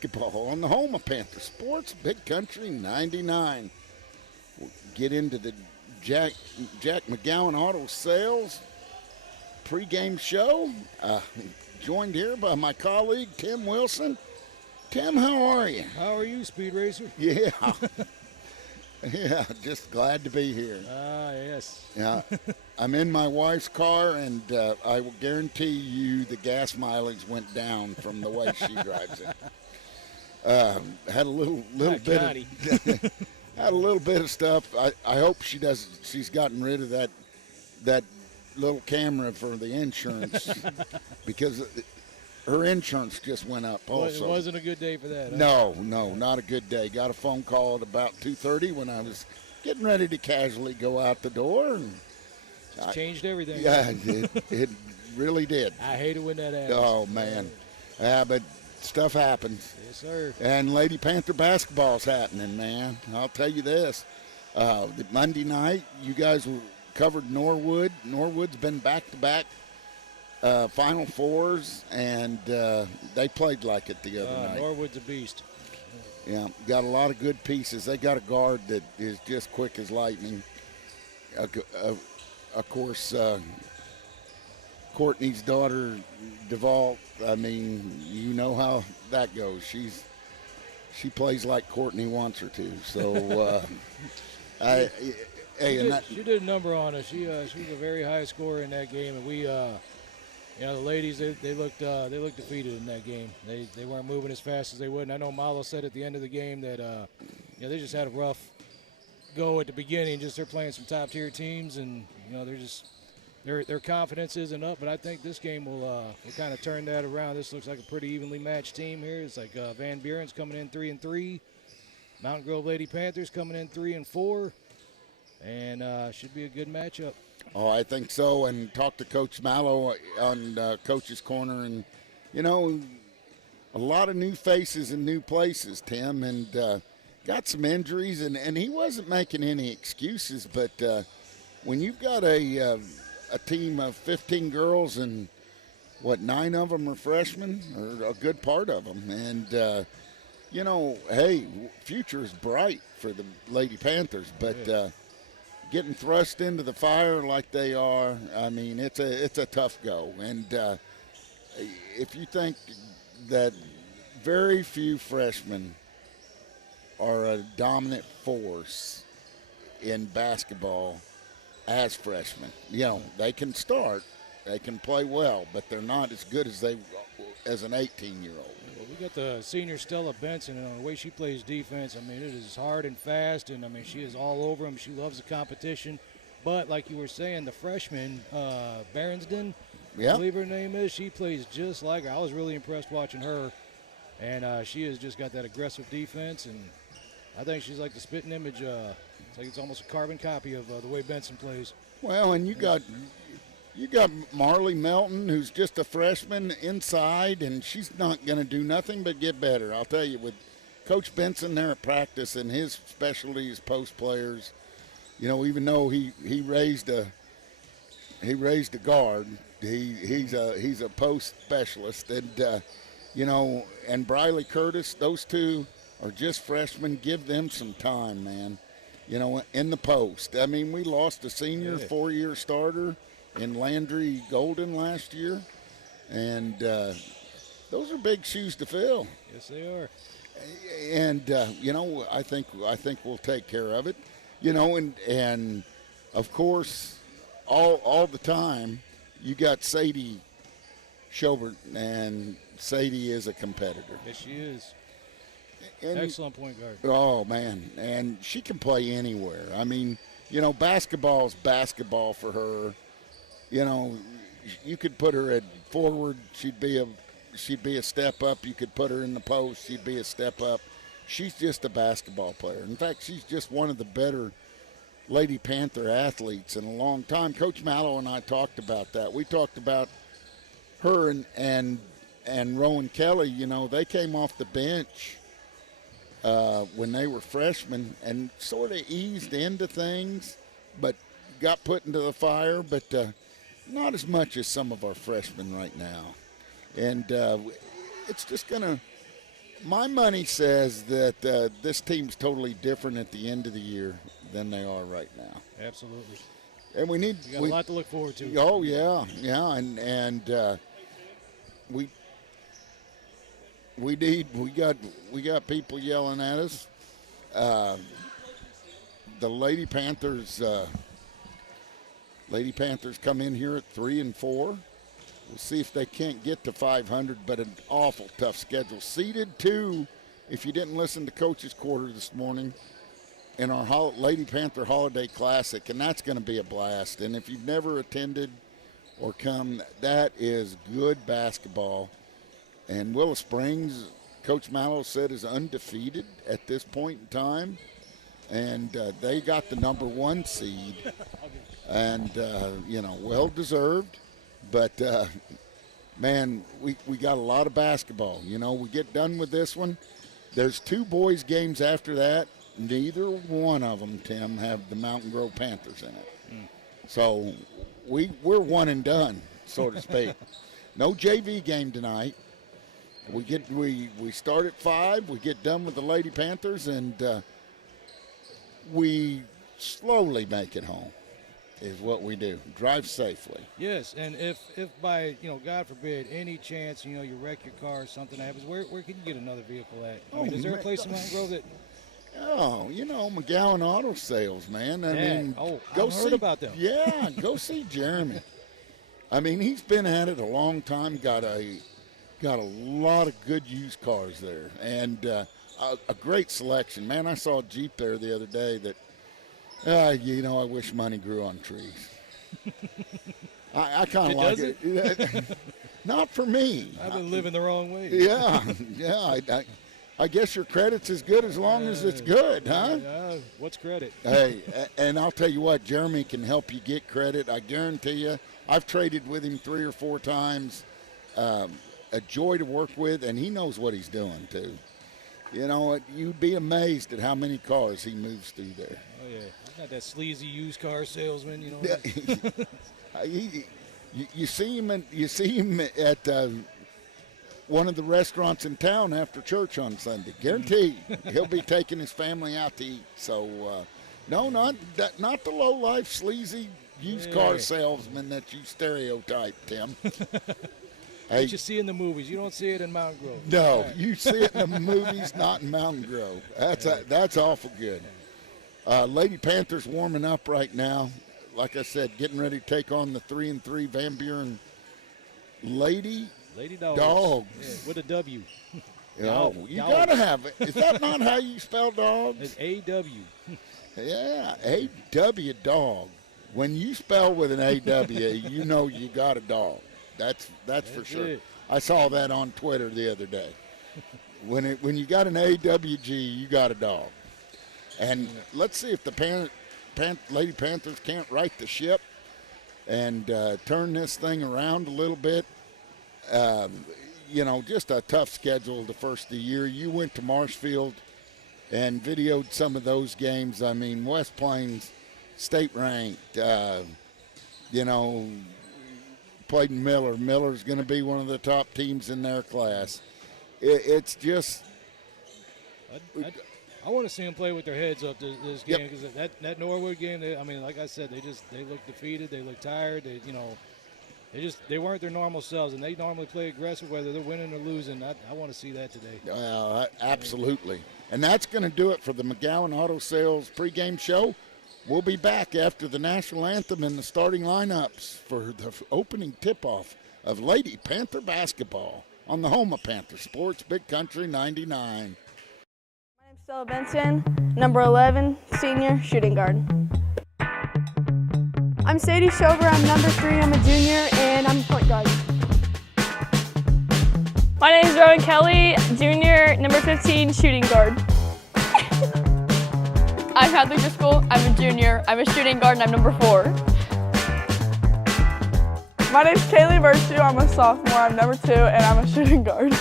basketball on the home of Panther Sports, Big Country 99. We'll get into the Jack McGowan Auto Sales pregame show. Joined here by my colleague, Tim Wilson. Tim, how are you? How are you, Speed Racer? Yeah. Yeah, just glad to be here. Yes. Yeah, I'm in my wife's car, and I will guarantee you the gas mileage went down from the way she drives it. Had a little bit of, had a little bit of stuff. I hope she does. She's gotten rid of that little camera for the insurance because her insurance just went up also. It wasn't a good day for that. No, not a good day. Got a phone call at about 2:30 when I was getting ready to casually go out the door. And it's changed everything. Yeah, it really did. I hate it when that happens. Oh, man. But stuff happens. Yes, sir. And Lady Panther basketball's happening, man. I'll tell you this. The Monday night, you guys covered Norwood. Norwood's been back-to-back Final Fours, and they played like it the other night. Norwood's a beast. Yeah, got a lot of good pieces. They got a guard that is just quick as lightning. Of course, Courtney's daughter, DeVault, I mean, you know how that goes. She plays like Courtney wants her to. So, she did a number on us. She was a very high scorer in that game, and we, the ladies they looked defeated in that game. They weren't moving as fast as they would. And I know Malo said at the end of the game that they just had a rough go at the beginning. Just they're playing some top tier teams, and their confidence isn't up. But I think this game will kind of turn that around. This looks like a pretty evenly matched team here. It's like Van Buren's coming in 3-3, Mountain Grove Lady Panthers coming in 3-4, and should be a good matchup. Oh, I think so. And talked to Coach Mallow on Coach's Corner, and a lot of new faces in new places, Tim, and got some injuries, and he wasn't making any excuses. But when you've got a team of 15 girls and 9 of them are freshmen, or a good part of them, and hey, future is bright for the Lady Panthers, but. Getting thrust into the fire like they are, I mean, it's a tough go. And if you think that very few freshmen are a dominant force in basketball as freshmen, they can start, they can play well, but they're not as good as an 18-year-old. Well, we got the senior Stella Benson, and the way she plays defense, I mean, it is hard and fast, and, I mean, she is all over them. She loves the competition. But like you were saying, the freshman, Berensden, I believe her name is, she plays just like her. I was really impressed watching her, and she has just got that aggressive defense, and I think she's like the spitting image. It's like it's almost a carbon copy of the way Benson plays. Well, and you got Marley Melton, who's just a freshman inside, and she's not going to do nothing but get better. I'll tell you, with Coach Benson there at practice, and his specialty is post players, even though he raised a guard, he's a post specialist, and and Briley Curtis, those two are just freshmen. Give them some time, man. In the post. I mean, we lost a senior 4-year starter in Landry Golden last year, and those are big shoes to fill. Yes, they are. And I think we'll take care of it. And of course, all the time, you got Sadie Schobert, and Sadie is a competitor. Yes, she is. And, excellent point guard. Oh man, and she can play anywhere. I mean, basketball is basketball for her. You could put her at forward, she'd be a step up. You could put her in the post, she'd be a step up. She's just a basketball player. In fact, she's just one of the better Lady Panther athletes in a long time. Coach Mallow and I talked about that. We talked about her and Rowan Kelly. They came off the bench when they were freshmen and sort of eased into things, but got put into the fire, but not as much as some of our freshmen right now. And it's just going to My money says that this team's totally different at the end of the year than they are right now. Absolutely. And we got a lot to look forward to. Oh yeah, and we got people yelling at us. The Lady Panthers come in here at 3-4. We'll see if they can't get to 500, but an awful tough schedule. Seeded 2, if you didn't listen to Coach's Quarter this morning, in our Lady Panther Holiday Classic, and that's going to be a blast. And if you've never attended or come, that is good basketball. And Willow Springs, Coach Mallow said, is undefeated at this point in time. And they got the number 1 seed, and, well-deserved. But, man, we got a lot of basketball. We get done with this one. There's 2 boys' games after that. Neither one of them, Tim, have the Mountain Grove Panthers in it. So we're one and done, so to speak. No JV game tonight. We start at 5. We get done with the Lady Panthers, and we slowly make it home is what we do. Drive safely. Yes, and if by, God forbid, any chance, you wreck your car or something happens, where can you get another vehicle at? Is there a place in Mountain Grove that... Oh, McGowan Auto Sales, man. I mean, I've heard about them. Yeah, go see Jeremy. I mean, he's been at it a long time. Got a lot of good used cars there, and a great selection. Man, I saw a Jeep there the other day that, I wish money grew on trees. I kind of like it. Not for me. I've been living the wrong way. Yeah. I guess your credit's as good as long as it's good, huh? What's credit? Hey, and I'll tell you what, Jeremy can help you get credit. I guarantee you. I've traded with him 3 or 4 times. A joy to work with, and he knows what he's doing, too. You'd be amazed at how many cars he moves through there. Oh, yeah. He's not that sleazy used car salesman, You see him at one of the restaurants in town after church on Sunday. Guaranteed he'll be taking his family out to eat. So, no, not the low-life, sleazy used car salesman that you stereotype, Tim. Hey, you see in the movies. You don't see it in Mountain Grove. No, you see it in the movies, not in Mountain Grove. That's awful good. Lady Panthers warming up right now. Like I said, getting ready to take on the 3-3 Van Buren Lady Dogs. Yeah, with a W. You gotta have it. Is that not how you spell dogs? It's A-W. Yeah, A-W dog. When you spell with an A-W, you got a dog. That's for sure. It. I saw that on Twitter the other day. When you got an AWG, you got a dog. And let's see if the Lady Panthers can't right the ship and turn this thing around a little bit. Just a tough schedule the first of the year. You went to Marshfield and videoed some of those games. I mean, West Plains, state ranked, played in Miller. Miller's going to be one of the top teams in their class. It's just... I want to see them play with their heads up this game, because that Norwood game, like I said, they look defeated. They look tired. They weren't their normal selves, and they normally play aggressive whether they're winning or losing. I want to see that today. Absolutely. And that's going to do it for the McGowan Auto Sales pregame show. We'll be back after the national anthem and the starting lineups for the opening tip-off of Lady Panther basketball on the home of Panther Sports, Big Country 99. My name's Stella Benson, number 11, senior, shooting guard. I'm Sadie Shover, I'm number 3, I'm a junior, and I'm a point guard. My name is Rowan Kelly, junior, number 15, shooting guard. I'm Hadley Driscoll, I'm a junior, I'm a shooting guard, and I'm number 4. My name's Kaylee Virtue, I'm a sophomore, I'm number 2, and I'm a shooting guard.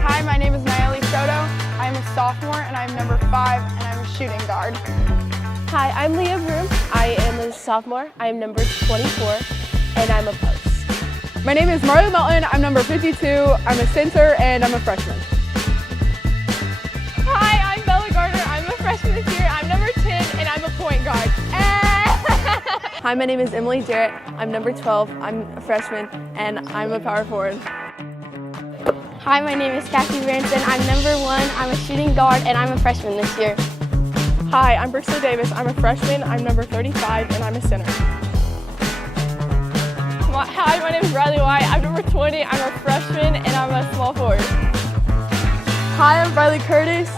Hi, my name is Nayeli Soto, I'm a sophomore, and I'm number 5, and I'm a shooting guard. Hi, I'm Leah Broom. I am a sophomore. I am number 24, and I'm a post. My name is Marley Melton. I'm number 52. I'm a center and I'm a freshman. Hi, I'm Bella Gardner. I'm a freshman this year. I'm number 10 and I'm a point guard. Hi, my name is Emily Jarrett. I'm number 12. I'm a freshman, and I'm a power forward. Hi, my name is Cassie Branson. I'm number 1. I'm a shooting guard and I'm a freshman this year. Hi, I'm Brixley Davis. I'm a freshman. I'm number 35 and I'm a center. Hi, my name is Riley White. I'm number 20. I'm a freshman and I'm a small forward. Hi, I'm Riley Curtis.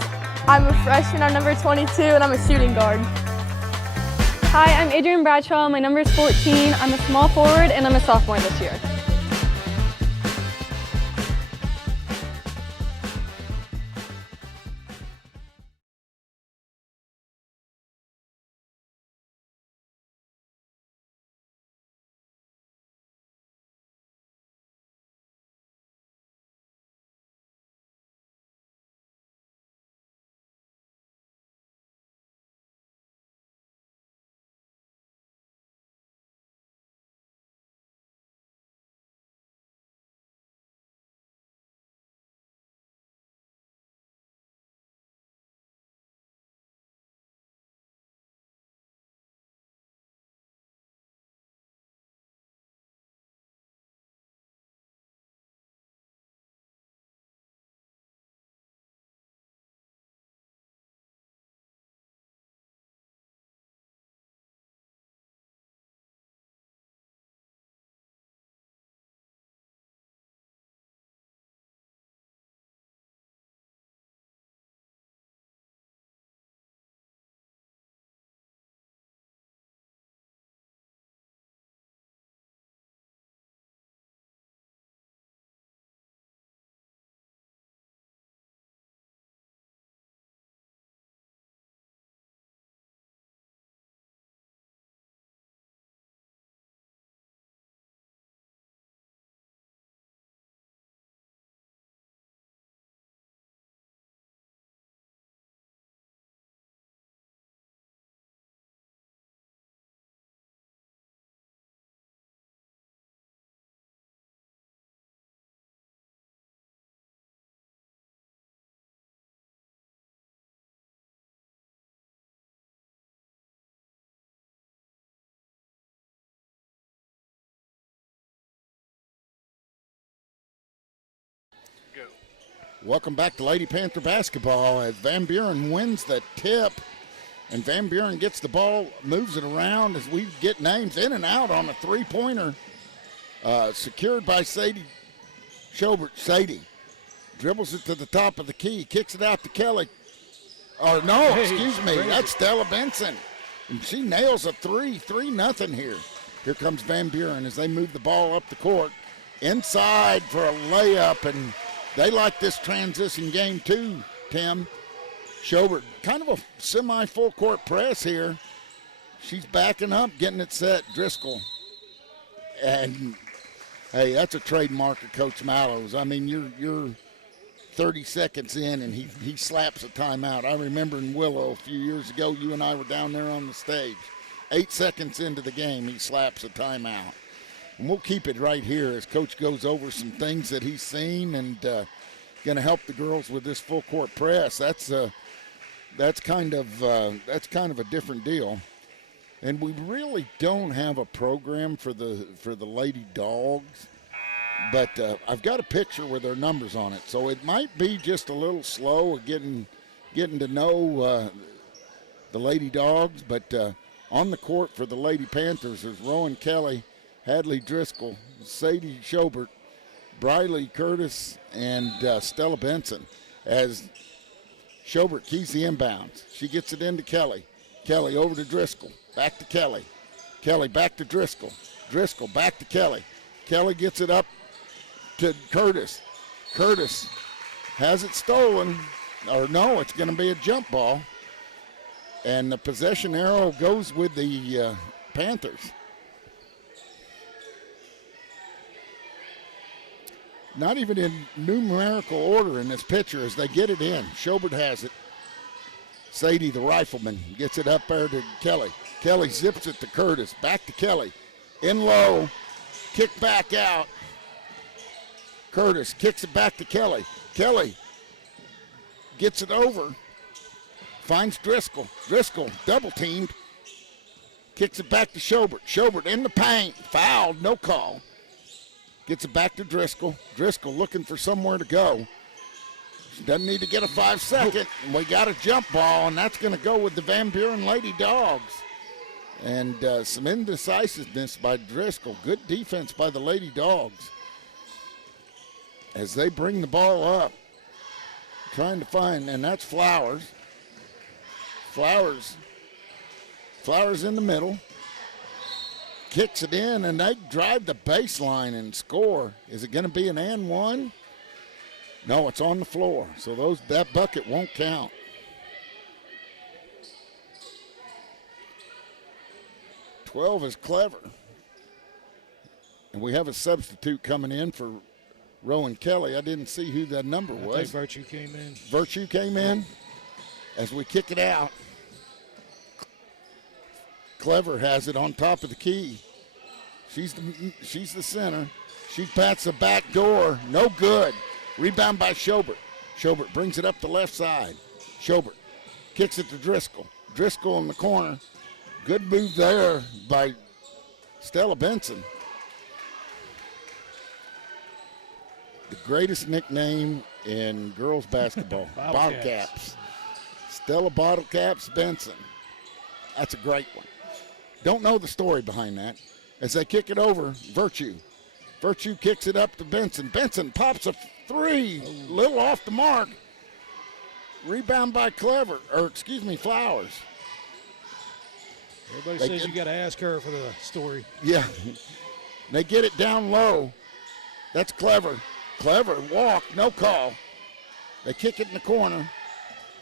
I'm a freshman. I'm number 22, and I'm a shooting guard. Hi, I'm Adrian Bradshaw. My number is 14. I'm a small forward and I'm a sophomore this year. Welcome back to Lady Panther basketball as Van Buren wins the tip. And Van Buren gets the ball, moves it around as we get names in and out on a three-pointer. Secured by Sadie Schobert. Sadie dribbles it to the top of the key, kicks it out to Kelly. Or no, excuse me, that's Stella Benson. And she nails a 3-0 here. Here comes Van Buren as they move the ball up the court. Inside for a layup, and they like this transition game too, Tim. Schobert, kind of a semi-full court press here. She's backing up, getting it set. Driscoll. And, hey, that's a trademark of Coach Mallows. I mean, you're 30 seconds in, and he slaps a timeout. I remember in Willow a few years ago, you and I were down there on the stage. 8 seconds into the game, he slaps a timeout. And we'll keep it right here as Coach goes over some things that he's seen and going to help the girls with this full court press. That's kind of a different deal. And we really don't have a program for the Lady Dogs, but I've got a picture with their numbers on it. So it might be just a little slow of getting to know the Lady Dogs, but on the court for the Lady Panthers there's Rowan Kelly, Hadley Driscoll, Sadie Schobert, Briley Curtis, and Stella Benson. As Schobert keys the inbounds, she gets it into Kelly. Kelly over to Driscoll, back to Kelly. Kelly back to Driscoll. Driscoll back to Kelly. Kelly gets it up to Curtis. Curtis has it stolen, or no, it's going to be a jump ball. And the possession arrow goes with the Panthers. Not even in numerical order in this picture as they get it in. Schobert has it. Sadie, the rifleman, gets it up there to Kelly. Kelly zips it to Curtis. Back to Kelly. In low. Kick back out. Curtis kicks it back to Kelly. Kelly gets it over. Finds Driscoll. Driscoll double teamed. Kicks it back to Schobert. Schobert in the paint. Fouled. No call. Gets it back to Driscoll. Driscoll looking for somewhere to go. She doesn't need to get a 5-second. We got a jump ball, and that's going to go with the Van Buren Lady Dogs. And some indecisiveness by Driscoll. Good defense by the Lady Dogs. As they bring the ball up. Trying to find, and that's Flowers. Flowers in the middle. Kicks it in, and they drive the baseline and score. Is it going to be an and one? No, it's on the floor, so that bucket won't count. "12 is Clever. And we have a substitute coming in for Rowan Kelly. I didn't see who that number was. I think Virtue came in. Virtue came in as we kick it out. Clever has it on top of the key. She's the center. She pats the back door. No good. Rebound by Schobert. Schobert brings it up the left side. Schobert kicks it to Driscoll. Driscoll in the corner. Good move there by Stella Benson. The greatest nickname in girls basketball. Bottle Caps. Stella Bottle Caps Benson. That's a great one. Don't know the story behind that. As they kick it over, Virtue. Virtue kicks it up to Benson. Benson pops a three, little off the mark. Rebound by Flowers. Everybody says you got to ask her for the story. Yeah. They get it down low. That's Clever. Clever walk, no call. They kick it in the corner.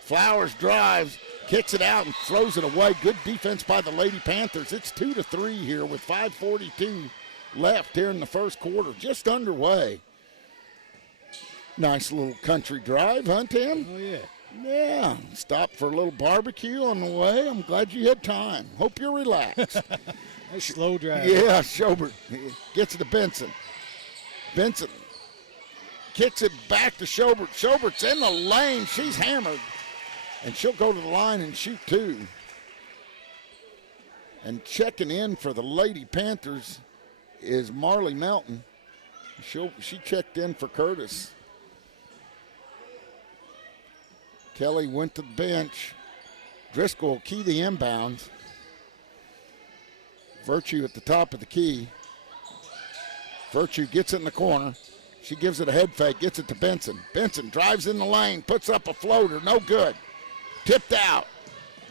Flowers drives, kicks it out and throws it away. Good defense by the Lady Panthers. It's 2-3 here with 5:42 left here in the first quarter, just underway. Nice little country drive, huh, Tim? Oh, yeah. Yeah, stop for a little barbecue on the way. I'm glad you had time. Hope you're relaxed. Nice slow drive. Yeah, Schobert gets it to Benson. Benson kicks it back to Schobert. Schobert's in the lane. She's hammered. And she'll go to the line and shoot two. And checking in for the Lady Panthers is Marley Melton. She checked in for Curtis. Kelly went to the bench. Driscoll will key the inbounds. Virtue at the top of the key. Virtue gets it in the corner. She gives it a head fake, gets it to Benson. Benson drives in the lane, puts up a floater, no good. Tipped out.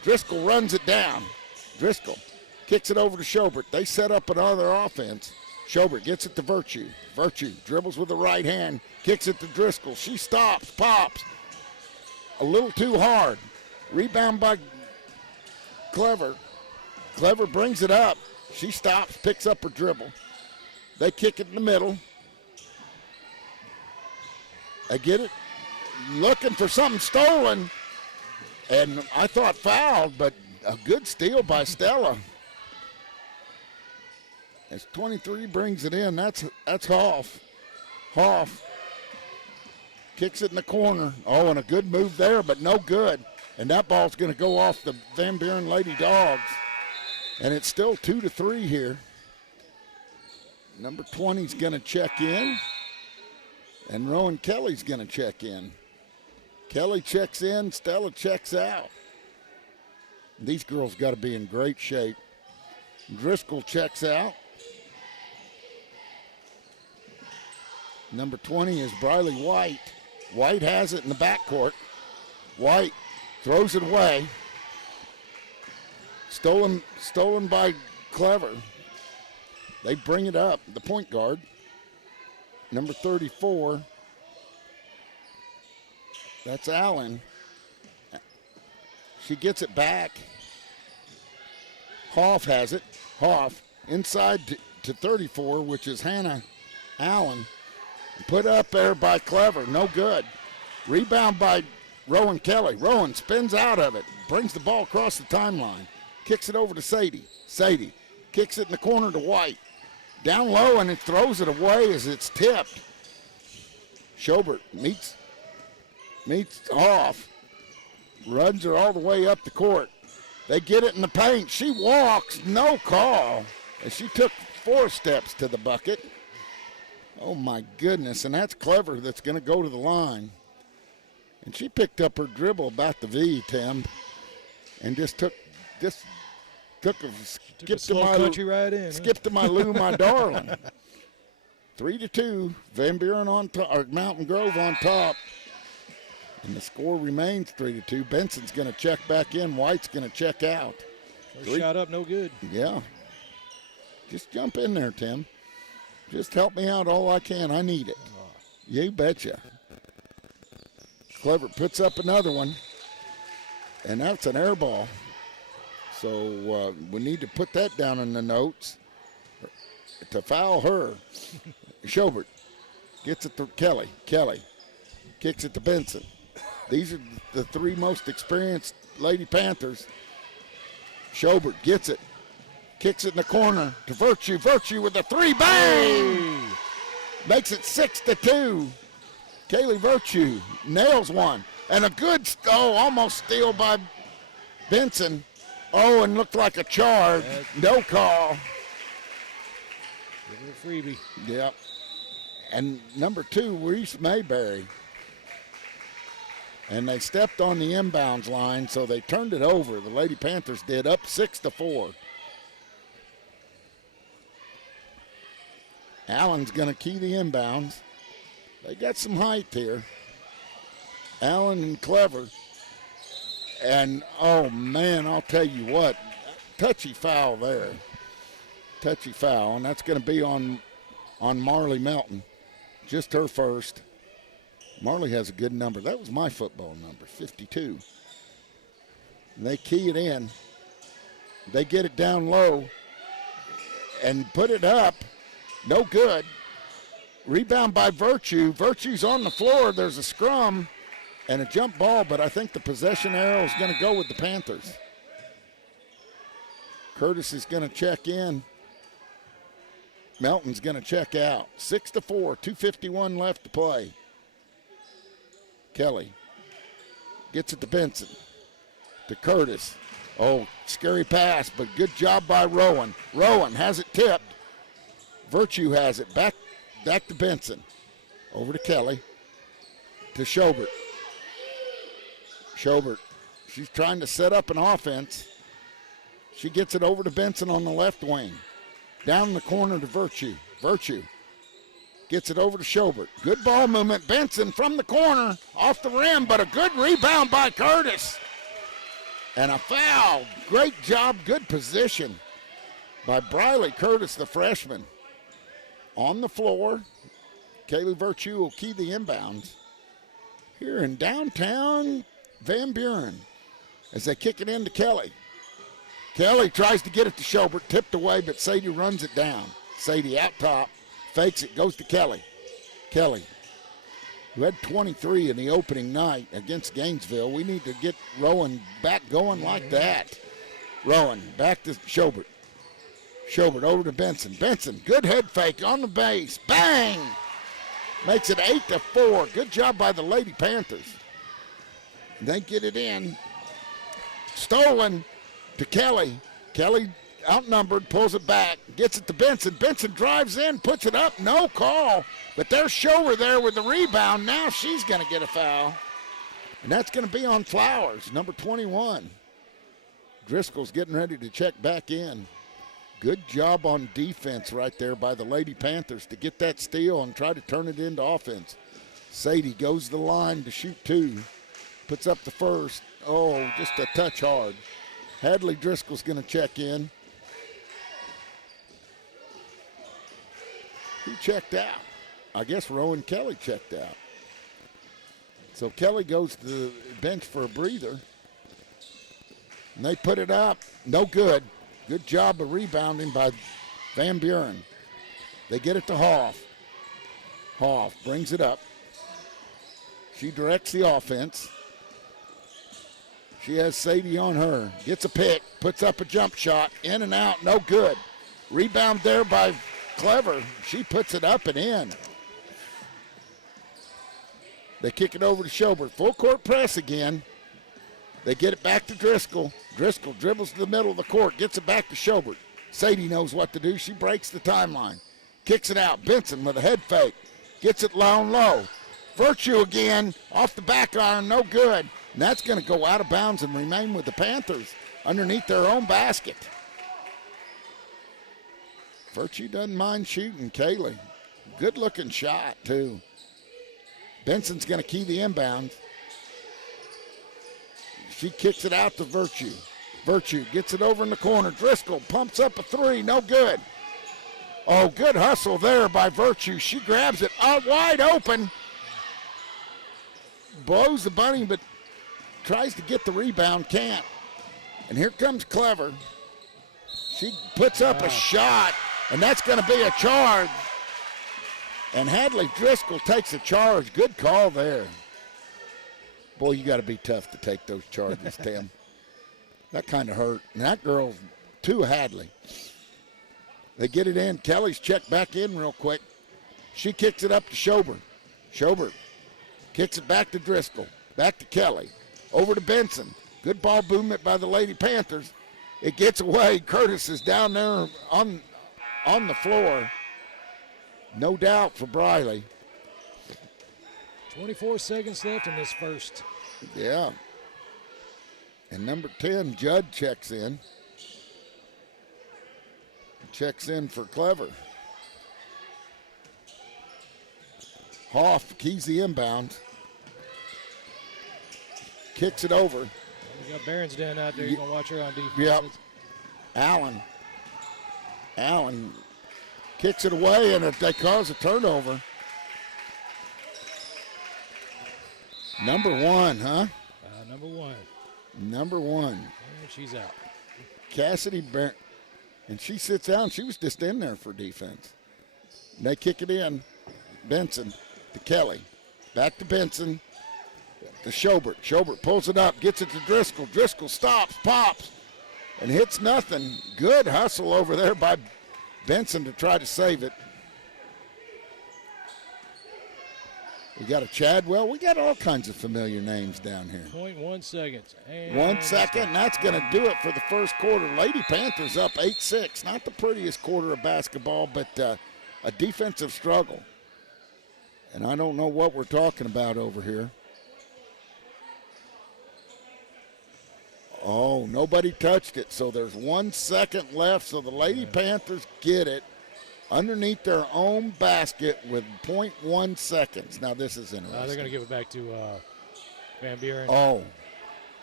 Driscoll runs it down. Driscoll kicks it over to Schobert. They set up another offense. Schobert gets it to Virtue. Virtue dribbles with the right hand, kicks it to Driscoll. She stops, pops. A little too hard. Rebound by Clever. Clever brings it up. She stops, picks up her dribble. They kick it in the middle. They get it. Looking for something stolen. And I thought fouled, but a good steal by Stella. As 23 brings it in, that's Hoff. Hoff kicks it in the corner. Oh, and a good move there, but no good. And that ball's going to go off the Van Buren Lady Dogs. And it's still 2-3 here. Number 20's going to check in. And Rowan Kelly's going to check in. Kelly checks in, Stella checks out. These girls got to be in great shape. Driscoll checks out. Number 20 is Briley White. White has it in the backcourt. White throws it away. Stolen by Clever. They bring it up, the point guard. Number 34. That's Allen. She gets it back. Hoff has it. Hoff inside to 34, which is Hannah Allen. Put up there by Clever. No good. Rebound by Rowan Kelly. Rowan spins out of it. Brings the ball across the timeline. Kicks it over to Sadie. Sadie kicks it in the corner to White. Down low, and it throws it away as it's tipped. Schobert meets off, runs her all the way up the court. They get it in the paint. She walks, no call. And she took 4 steps to the bucket. Oh, my goodness. And that's Clever that's going to go to the line. And she picked up her dribble about the V, Tim, and skipped to my country ride in. Skip to my Lou, my darling. 3-2. Van Buren on top, or Mountain Grove on top. And the score remains 3-2. Benson's going to check back in. White's going to check out. First shot up, no good. Yeah. Just jump in there, Tim. Just help me out all I can. I need it. You betcha. Clever puts up another one. And that's an air ball. So we need to put that down in the notes to foul her. Schobert gets it to Kelly. Kelly kicks it to Benson. These are the 3 most experienced Lady Panthers. Schobert gets it. Kicks it in the corner to Virtue. Virtue with a 3. Bang! Makes it 6-2. Kaylee Virtue nails one. And a good, almost steal by Benson. Oh, and looked like a charge. No call. Give her a freebie. Yep. And number 2, Reese Mayberry. And they stepped on the inbounds line, so they turned it over. The Lady Panthers did, up 6-4. Allen's going to key the inbounds. They got some height here. Allen and Clever. And, oh, man, I'll tell you what, touchy foul there. Touchy foul, and that's going to be on Marley Melton. Just her first. Marley has a good number. That was my football number, 52. And they key it in. They get it down low and put it up. No good. Rebound by Virtue. Virtue's on the floor. There's a scrum and a jump ball, but I think the possession arrow is going to go with the Panthers. Curtis is going to check in. Melton's going to check out. 6-4, 2:51 left to play. Kelly gets it to Benson. To Curtis. Oh, scary pass, but good job by Rowan. Rowan has it tipped. Virtue has it. Back to Benson. Over to Kelly. To Schobert. Schobert. She's trying to set up an offense. She gets it over to Benson on the left wing. Down in the corner to Virtue. Virtue gets it over to Schobert. Good ball movement. Benson from the corner. Off the rim, but a good rebound by Curtis. And a foul. Great job. Good position by Briley Curtis, the freshman. On the floor. Kaylee Virtue will key the inbounds here in downtown Van Buren as they kick it into Kelly. Kelly tries to get it to Schobert, tipped away, but Sadie runs it down. Sadie out top, fakes it, goes to Kelly. Kelly, who had 23 in the opening night against Gainesville. We need to get Rowan back going like that. Rowan, back to Schobert. Schobert over to Benson. Benson, good head fake on the base. Bang! Makes it 8-4. Good job by the Lady Panthers. They get it in. Stolen to Kelly. Kelly outnumbered, pulls it back, gets it to Benson. Benson drives in, puts it up, no call. But there's Shower there with the rebound. Now she's going to get a foul. And that's going to be on Flowers, number 21. Driscoll's getting ready to check back in. Good job on defense right there by the Lady Panthers to get that steal and try to turn it into offense. Sadie goes to the line to shoot 2. Puts up the first. Oh, just a touch hard. Hadley Driscoll's going to check in. Who checked out? I guess Rowan Kelly checked out. So Kelly goes to the bench for a breather. And they put it up. No good. Good job of rebounding by Van Buren. They get it to Hoff. Hoff brings it up. She directs the offense. She has Sadie on her. Gets a pick. Puts up a jump shot. In and out. No good. Rebound there by Clever. She puts it up and in. They kick it over to Schobert. Full court press again. They get it back to Driscoll. Driscoll dribbles to the middle of the court, gets it back to Schobert. Sadie knows what to do. She breaks the timeline. Kicks it out. Benson with a head fake. Gets it low. Virtue again off the back iron, no good. And that's going to go out of bounds and remain with the Panthers underneath their own basket. Virtue doesn't mind shooting, Kaylee. Good looking shot, too. Benson's going to key the inbound. She kicks it out to Virtue. Virtue gets it over in the corner. Driscoll pumps up a three, no good. Oh, good hustle there by Virtue. She grabs it wide open. Blows the bunny, but tries to get the rebound, can't. And here comes Clever. She puts up a shot, and that's going to be a charge. And Hadley Driscoll takes a charge. Good call there. Boy, you got to be tough to take those charges, Tim. That kind of hurt. And that girl's to Hadley. They get it in. Kelly's checked back in real quick. She kicks it up to Schobert. Schobert kicks it back to Driscoll. Back to Kelly. Over to Benson. Good ball movement by the Lady Panthers. It gets away. Curtis is down there on the floor. No doubt for Briley. 24 seconds left in this first. Yeah. And number 10, Judd checks in. Checks in for Clever. Hoff keys the inbound. Kicks it over. We got Berensden out there. You're going to watch her on defense. Yep. Allen kicks it away, and if they cause a turnover. Number 1, huh? Number one. And she's out. Cassidy Barron. And she sits down. She was just in there for defense. And they kick it in. Benson to Kelly. Back to Benson. To Schobert. Schobert pulls it up. Gets it to Driscoll. Driscoll stops, pops, and hits nothing. Good hustle over there by Benson to try to save it. We got a Chadwell. We got all kinds of familiar names down here. 0.1 seconds. And 1 second, and that's going to do it for the first quarter. Lady Panthers up 8-6. Not the prettiest quarter of basketball, but a defensive struggle. And I don't know what we're talking about over here. Oh, nobody touched it, so there's 1 second left, so the Lady Panthers get it underneath their own basket with 0.1 seconds. Now, this is interesting. They're going to give it back to Van Buren. Oh.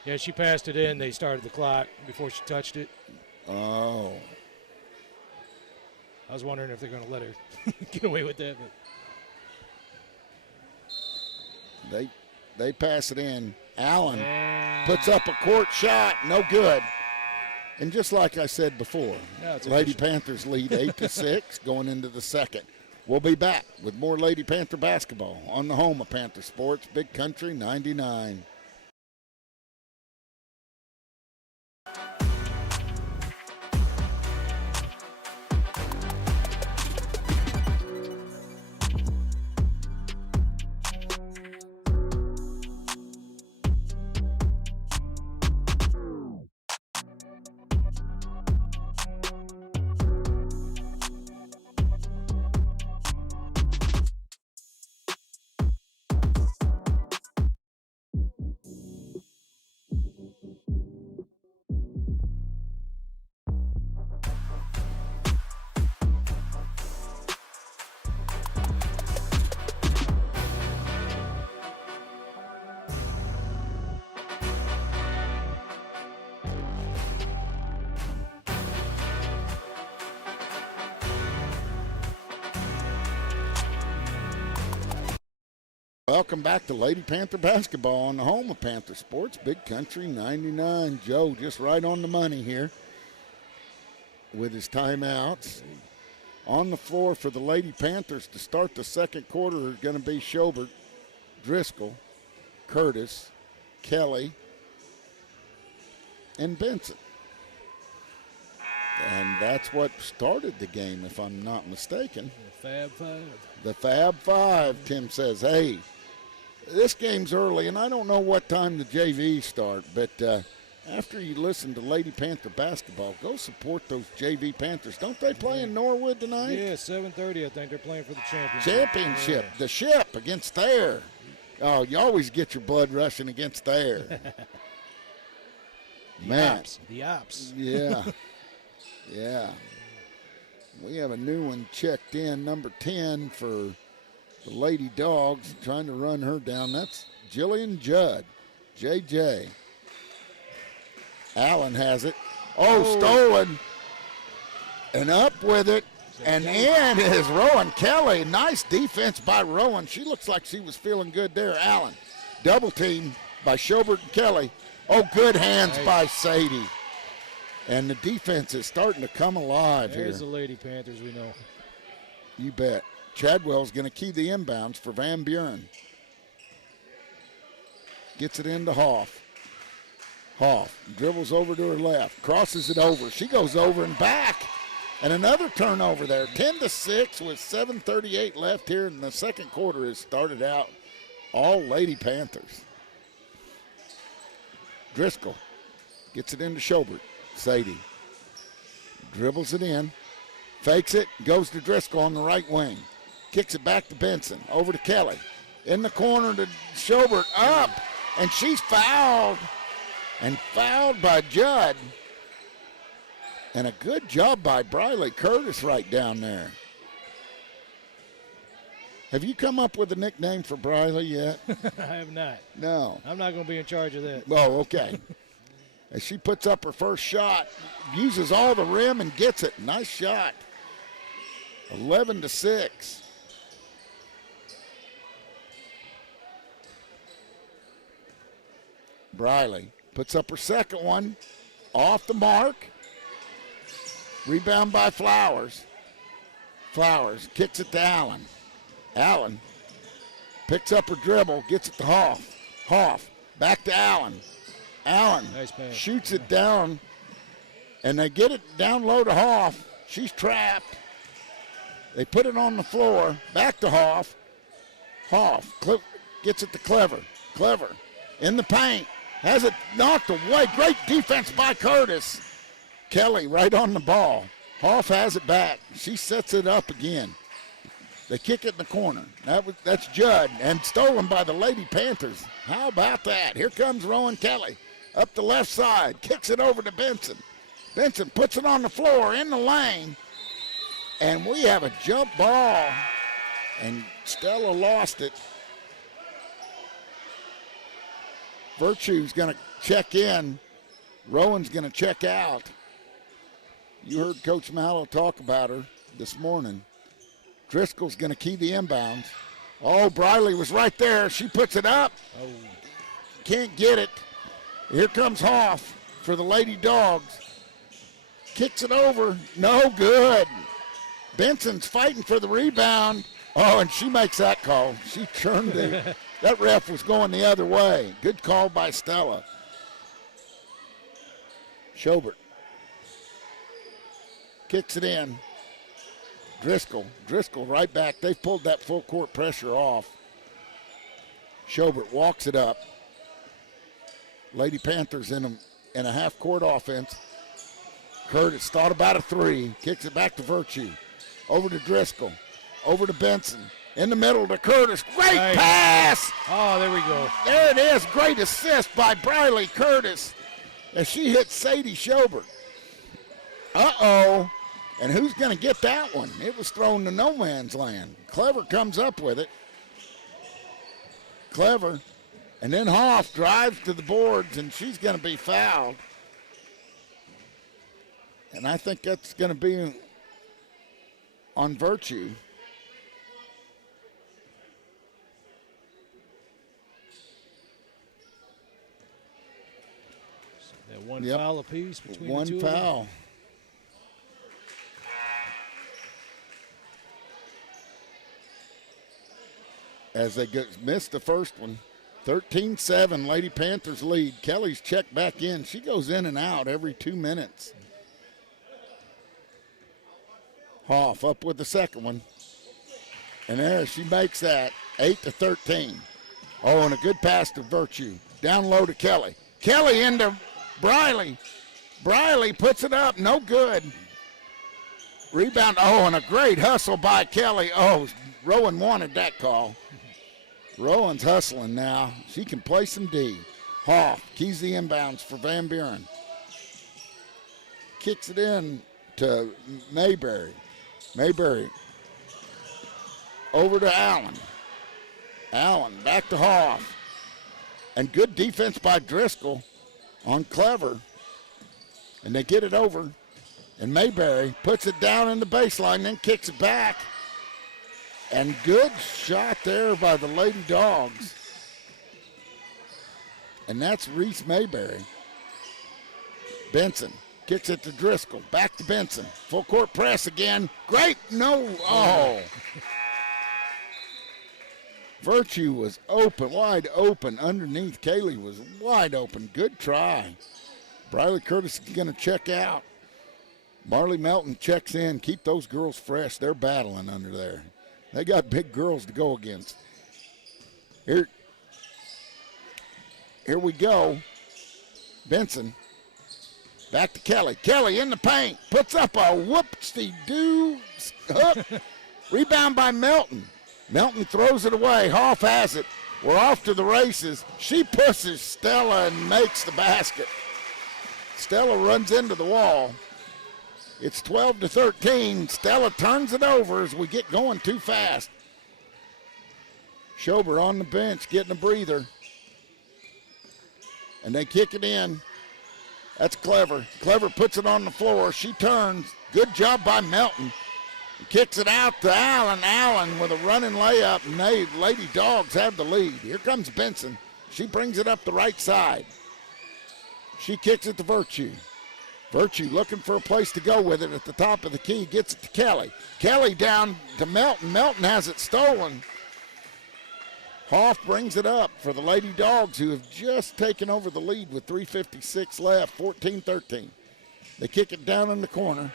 Yeah, she passed it in. They started the clock before she touched it. Oh. I was wondering if they're going to let her get away with that. But They pass it in. Allen puts up a court shot. No good. And just like I said before, Lady Panthers lead 8-6 going into the second. We'll be back with more Lady Panther basketball on the home of Panther Sports, Big Country 99. Welcome back to Lady Panther basketball on the home of Panther Sports, Big Country 99. Joe just right on the money here with his timeouts. On the floor for the Lady Panthers to start the second quarter is going to be Schobert, Driscoll, Curtis, Kelly, and Benson. And that's what started the game, if I'm not mistaken. The Fab Five. The Fab Five, Tim says, hey, this game's early, and I don't know what time the JVs start, but after you listen to Lady Panther basketball, go support those JV Panthers. Don't they play in Norwood tonight? Yeah, 7:30. I think they're playing for the Championship. Yeah. The Ship against Thayer. Oh, you always get your blood rushing against Thayer. Man. The Ops. Yeah. Yeah. We have a new one checked in, number 10 for the Lady Dogs, trying to run her down. That's Jillian Judd, JJ. Allen has it. Oh, stolen. And up with it. And in is Rowan Kelly. Nice defense by Rowan. She looks like she was feeling good there. Allen. Double team by Schobert and Kelly. Oh, good hands by Sadie. And the defense is starting to come alive There's here. the Lady Panthers we know. You bet. Chadwell's going to key the inbounds for Van Buren. Gets it into Hoff. Hoff dribbles over to her left, crosses it over. She goes over and back. And another turnover there. 10-6 with 7:38 left here in the second quarter has started out all Lady Panthers. Driscoll gets it into Schobert. Sadie dribbles it in, fakes it, goes to Driscoll on the right wing. Kicks it back to Benson, over to Kelly. In the corner to Schobert, up, and she's fouled. And fouled by Judd. And a good job by Briley Curtis right down there. Have you come up with a nickname for Briley yet? I have not. No. I'm not going to be in charge of that. Oh, okay. As she puts up her first shot, uses all the rim and gets it. Nice shot. 11-6. Briley puts up her second one. Off the mark. Rebound by Flowers. Flowers kicks it to Allen. Allen picks up her dribble, gets it to Hoff. Hoff back to Allen. Allen Nice pass. shoots it down, and they get it down low to Hoff. She's trapped. They put it on the floor. Back to Hoff. Hoff gets it to Clever. Clever in the paint. Has it knocked away. Great defense by Curtis. Kelly right on the ball. Hoff has it back. She sets it up again. They kick it in the corner. That's Judd, and stolen by the Lady Panthers. How about that? Here comes Rowan Kelly. Up the left side. Kicks it over to Benson. Benson puts it on the floor in the lane. And we have a jump ball. And Stella lost it. Virtue's going to check in. Rowan's going to check out. You heard Coach Mallow talk about her this morning. Driscoll's going to key the inbounds. Oh, Briley was right there. She puts it up. Oh. Can't get it. Here comes Hoff for the Lady Dogs. Kicks it over. No good. Benson's fighting for the rebound. Oh, and she makes that call. She turned the that ref was going the other way. Good call by Stella. Schobert kicks it in. Driscoll right back. They've pulled that full court pressure off. Schobert walks it up. Lady Panthers in a half court offense. Curtis thought about a three. Kicks it back to Virtue. Over to Driscoll. Over to Benson. In the middle to Curtis. Great pass! Oh, there we go. There it is. Great assist by Briley Curtis as she hits Sadie Schobert. Uh-oh. And who's going to get that one? It was thrown to no man's land. Clever comes up with it. Clever. And then Hoff drives to the boards, and she's going to be fouled. And I think that's going to be on Virtue. That one foul apiece between one the two foul. of them. As they missed the first one. 13-7, Lady Panthers lead. Kelly's checked back in. She goes in and out every 2 minutes. Hoff up with the second one. And there she makes that 8-13. Oh, and a good pass to Virtue. Down low to Kelly. Kelly into Briley. Briley puts it up. No good. Rebound. Oh, and a great hustle by Kelly. Oh, Rowan wanted that call. Rowan's hustling now. She can play some D. Hoff keys the inbounds for Van Buren. Kicks it in to Mayberry. Mayberry over to Allen. Allen back to Hoff. And good defense by Driscoll on Clever. And they get it over. And Mayberry puts it down in the baseline, then kicks it back. And good shot there by the Lady Dogs. And that's Reese Mayberry. Benson kicks it to Driscoll. Back to Benson. Full court press again. Great. No. Oh. Virtue was open, wide open underneath. Kaylee was wide open. Good try. Briley Curtis is going to check out. Marley Melton checks in. Keep those girls fresh. They're battling under there. They got big girls to go against. Here we go. Benson. Back to Kelly. Kelly in the paint. Puts up a whoopsie-doo hook. Rebound by Melton. Melton throws it away. Hoff has it. We're off to the races. She pushes Stella and makes the basket. Stella runs into the wall. It's 12-13. Stella turns it over as we get going too fast. Schober on the bench getting a breather. And they kick it in. That's Clever. Clever puts it on the floor. She turns. Good job by Melton. Kicks it out to Allen. Allen with a running layup, and Lady Dogs have the lead. Here comes Benson. She brings it up the right side. She kicks it to Virtue. Virtue looking for a place to go with it at the top of the key. Gets it to Kelly. Kelly down to Melton. Melton has it stolen. Hoff brings it up for the Lady Dogs, who have just taken over the lead with 3:56 left, 14-13. They kick it down in the corner.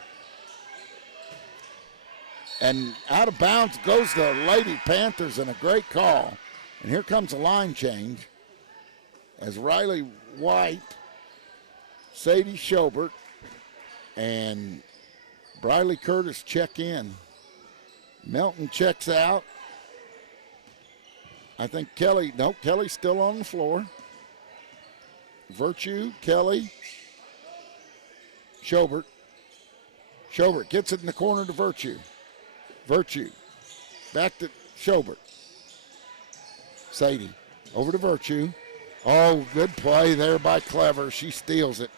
And out of bounds goes the Lady Panthers, and a great call. And here comes a line change as Riley White, Sadie Schobert, and Briley Curtis check in. Melton checks out. I think Kelly's still on the floor. Virtue, Kelly, Schobert. Schobert gets it in the corner to Virtue. Virtue, back to Schobert. Sadie, over to Virtue. Oh, good play there by Clever. She steals it.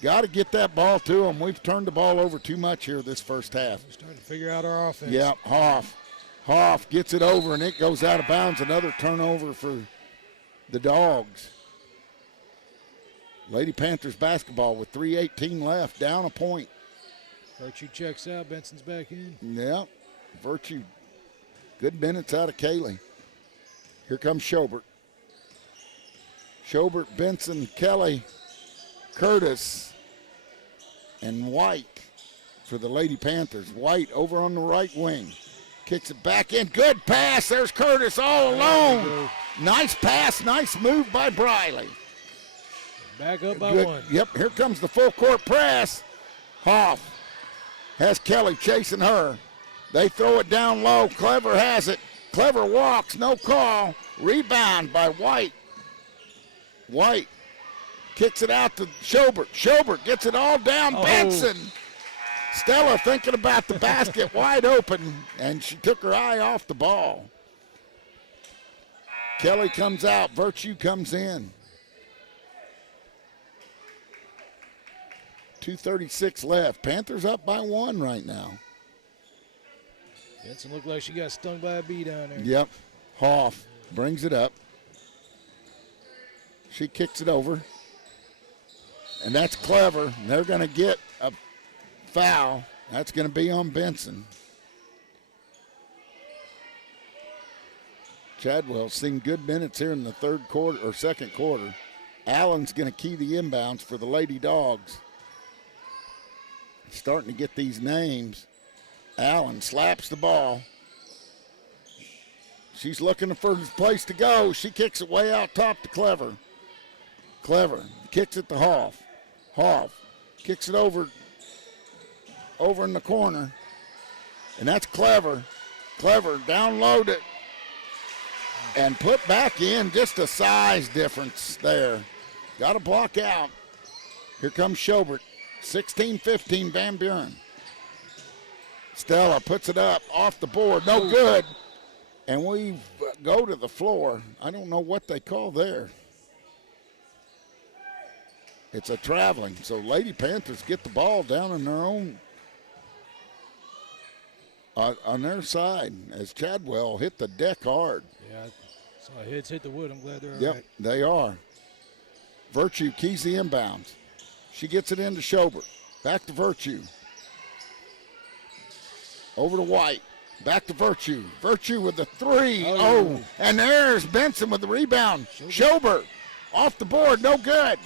Got to get that ball to them. We've turned the ball over too much here this first half. We're starting to figure out our offense. Yeah, Hoff gets it over, and it goes out of bounds. Another turnover for the Dogs. Lady Panthers basketball with 3:18 left, down a point. Virtue checks out. Benson's back in. Yeah. Virtue, good minutes out of Kaylee. Here comes Schobert. Schobert, Benson, Kelly, Curtis, and White for the Lady Panthers. White over on the right wing. Kicks it back in. Good pass. There's Curtis all alone. Nice pass. Nice move by Briley. Back up by one. Yep, here comes the full court press. Hoff has Kelly chasing her. They throw it down low. Clever has it. Clever walks. No call. Rebound by White. White kicks it out to Schobert. Schobert gets it all down. Benson. Stella thinking about the basket, wide open, and she took her eye off the ball. Kelly comes out. Virtue comes in. 2:36 left. Panthers up by one right now. Benson looked like she got stung by a bee down there. Yep. Hoff brings it up. She kicks it over. And that's Clever. They're going to get a foul. That's going to be on Benson. Chadwell's seen good minutes here in the third quarter or second quarter. Allen's going to key the inbounds for the Lady Dogs. Starting to get these names. Allen slaps the ball. She's looking for the place to go. She kicks it way out top to Clever. Clever kicks it to Hoff. Hoff kicks it over in the corner. And that's Clever. Clever download it and put back in. Just a size difference there. Got to block out. Here comes Schobert. 16-15 Van Buren. Stella puts it up off the board. No good. And we go to the floor. I don't know what they call there. It's a traveling. So Lady Panthers get the ball down in their own, on their side as Chadwell hit the deck hard. Yeah, so my heads hit the wood. I'm glad they're all Yep, right. they are. Virtue keys the inbounds. She gets it into Schobert. Back to Virtue. Over to White. Back to Virtue. Virtue with the three. Oh, and there's Benson with the rebound. Schobert off the board. No good.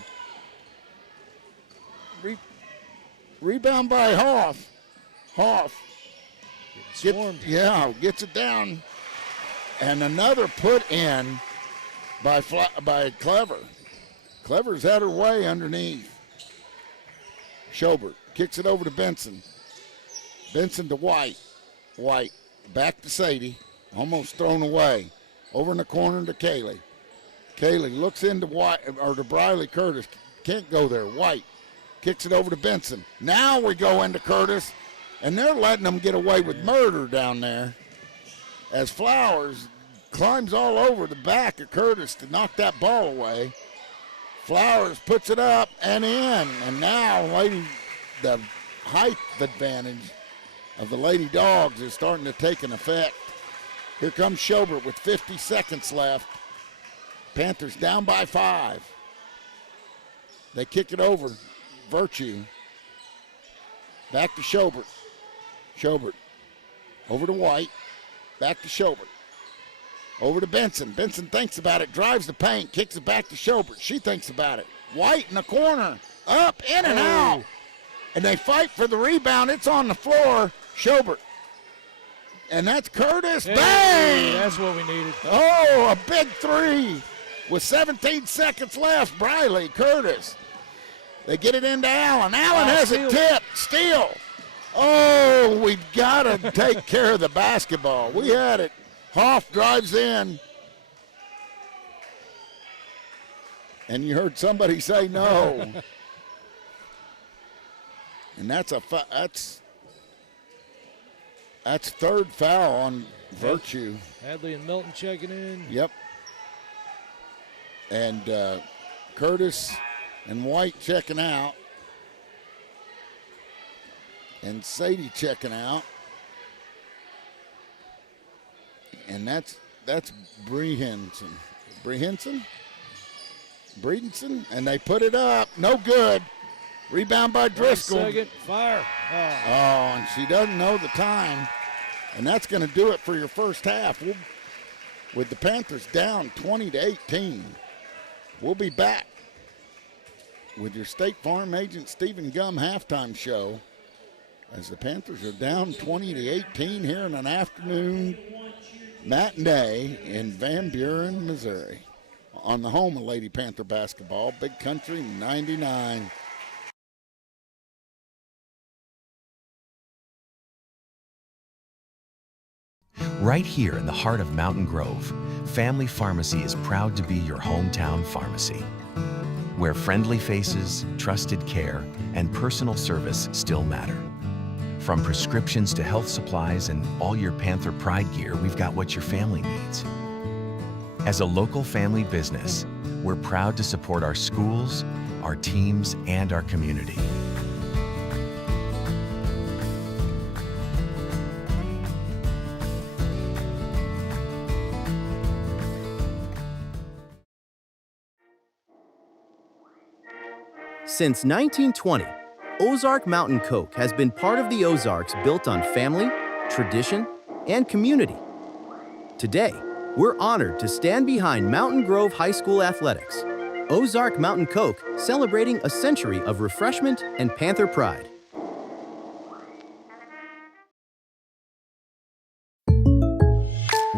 Rebound by Hoff. Hoff. Gets it down. And another put in by Clever. Clever's had her way underneath. Schobert kicks it over to Benson. Benson to White. White back to Sadie. Almost thrown away. Over in the corner to Kaylee. Kaylee looks into White or to Briley Curtis. Can't go there. White kicks it over to Benson. Now we go into Curtis, and they're letting them get away with murder down there. As Flowers climbs all over the back of Curtis to knock that ball away. Flowers puts it up and in, and now the height advantage of the Lady Dogs is starting to take an effect. Here comes Schobert with 50 seconds left. Panthers down by 5. They kick it over. Virtue. Back to Schobert. Schobert. Over to White. Back to Schobert. Over to Benson. Benson thinks about it, drives the paint, kicks it back to Schobert. She thinks about it. White in the corner. Up, in and out. And they fight for the rebound. It's on the floor. Schobert. And that's Curtis. Hey, bang! That's what we needed. Oh, a big three. With 17 seconds left, Briley Curtis. They get it into Allen. Allen has it tipped. Steal. Oh, we've got to take care of the basketball. We had it. Hoff drives in. And you heard somebody say no. And that's third foul on Virtue. Hadley and Milton checking in. Yep. And Curtis and White checking out. And Sadie checking out. And that's Brehenson. Bredenson. And they put it up. No good. Rebound by Driscoll. Second, fire. Oh, and she doesn't know the time. And that's going to do it for your first half. With the Panthers down 20-18. We'll be back with your State Farm agent Stephen Gum halftime show as the Panthers are down 20-18 here in an afternoon matinee in Van Buren, Missouri, on the home of Lady Panther basketball, Big Country 99. Right here in the heart of Mountain Grove, Family Pharmacy is proud to be your hometown pharmacy, where friendly faces, trusted care, and personal service still matter. From prescriptions to health supplies and all your Panther Pride gear, we've got what your family needs. As a local family business, we're proud to support our schools, our teams, and our community. Since 1920, Ozark Mountain Coke has been part of the Ozarks built on family, tradition, and community. Today, we're honored to stand behind Mountain Grove High School athletics. Ozark Mountain Coke celebrating a century of refreshment and Panther pride.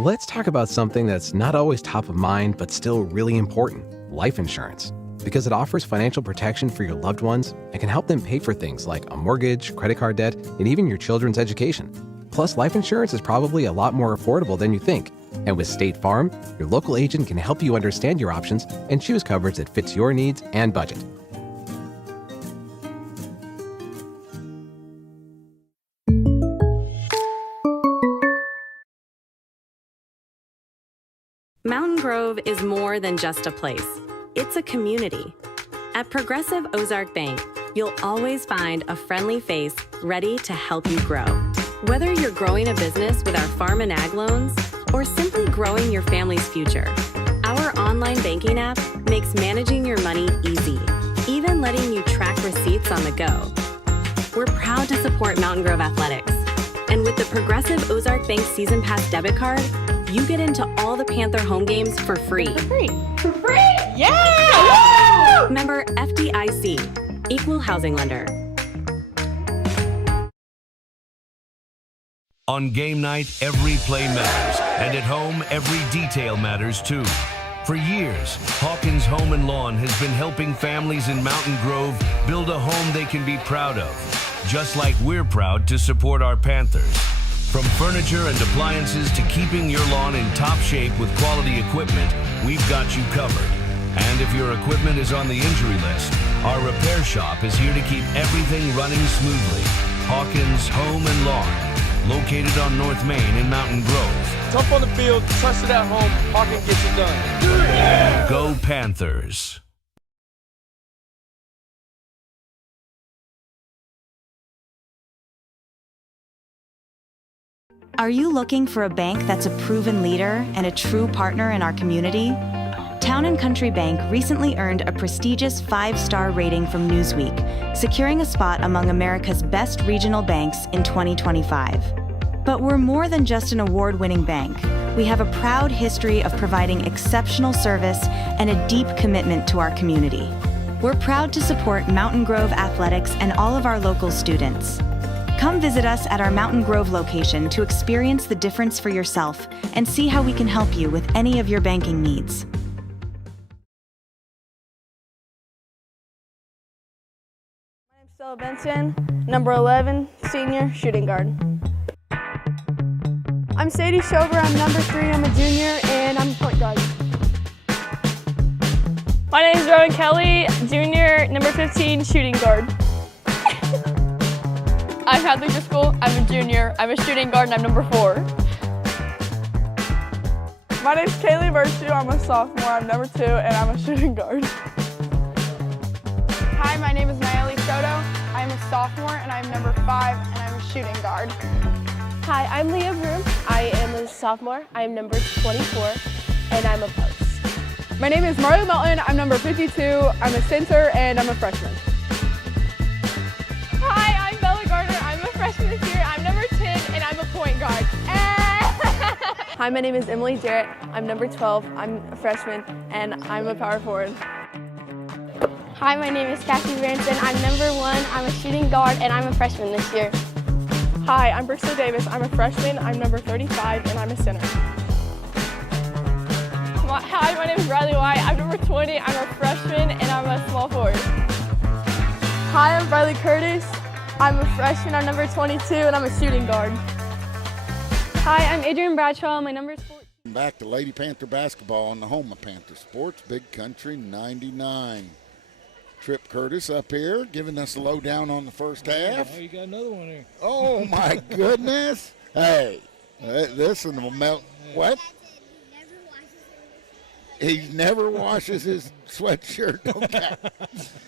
Let's talk about something that's not always top of mind, but still really important: life insurance. Because it offers financial protection for your loved ones and can help them pay for things like a mortgage, credit card debt, and even your children's education. Plus, life insurance is probably a lot more affordable than you think. And with State Farm, your local agent can help you understand your options and choose coverage that fits your needs and budget. Mountain Grove is more than just a place. It's a community. At Progressive Ozark Bank, you'll always find a friendly face ready to help you grow. Whether you're growing a business with our farm and ag loans or simply growing your family's future, our online banking app makes managing your money easy, even letting you track receipts on the go. We're proud to support Mountain Grove Athletics. And with the Progressive Ozark Bank Season Pass debit card, you get into all the Panther home games for free. For free? Yeah! Woo! Member FDIC, Equal Housing Lender. On game night, every play matters, and at home, every detail matters too. For years, Hawkins Home and Lawn has been helping families in Mountain Grove build a home they can be proud of, just like we're proud to support our Panthers. From furniture and appliances to keeping your lawn in top shape with quality equipment, we've got you covered. And if your equipment is on the injury list, our repair shop is here to keep everything running smoothly. Hawkins Home and Lawn, located on North Main in Mountain Grove. Tough on the field, trusted at home, Hawkins gets it done. Yeah! Go Panthers. Are you looking for a bank that's a proven leader and a true partner in our community? Town & Country Bank recently earned a prestigious 5-star rating from Newsweek, securing a spot among America's best regional banks in 2025. But we're more than just an award-winning bank. We have a proud history of providing exceptional service and a deep commitment to our community. We're proud to support Mountain Grove Athletics and all of our local students. Come visit us at our Mountain Grove location to experience the difference for yourself and see how we can help you with any of your banking needs. My name's Stella Benson, number 11, senior, shooting guard. I'm Sadie Shover, I'm number 3, I'm a junior, and I'm a point guard. My name is Rowan Kelly, junior, number 15, shooting guard. I'm Hadley Driscoll, I'm a junior, I'm a shooting guard, and I'm number 4. My name's Kaylee Virtue, I'm a sophomore, I'm number 2, and I'm a shooting guard. Hi, my name is Nayeli Soto. I'm a sophomore, and I'm number 5, and I'm a shooting guard. Hi, I'm Leah Broom. I am a sophomore. I am number 24, and I'm a post. My name is Marley Melton, I'm number 52, I'm a center, and I'm a freshman. Hi, I'm Bella Gardner. I'm a freshman this year. I'm number 10, and I'm a point guard. Hi, my name is Emily Jarrett. I'm number 12. I'm a freshman, and I'm a power forward. Hi, my name is Cassie Branson. I'm number 1. I'm a shooting guard, and I'm a freshman this year. Hi, I'm Bristol Davis. I'm a freshman. I'm number 35, and I'm a center. Hi, my name is Riley White. I'm number 20. I'm a freshman, and I'm a small forward. Hi, I'm Riley Curtis. I'm a freshman. I'm number 22, and I'm a shooting guard. Hi, I'm Adrian Bradshaw. My number is 14. Back to Lady Panther basketball on the home of Panther Sports, Big Country 99. Trip Curtis up here giving us a lowdown on the first half. Oh, you got another one here. Oh, my goodness. Hey, this one will melt. What? He never washes his sweatshirt. Okay.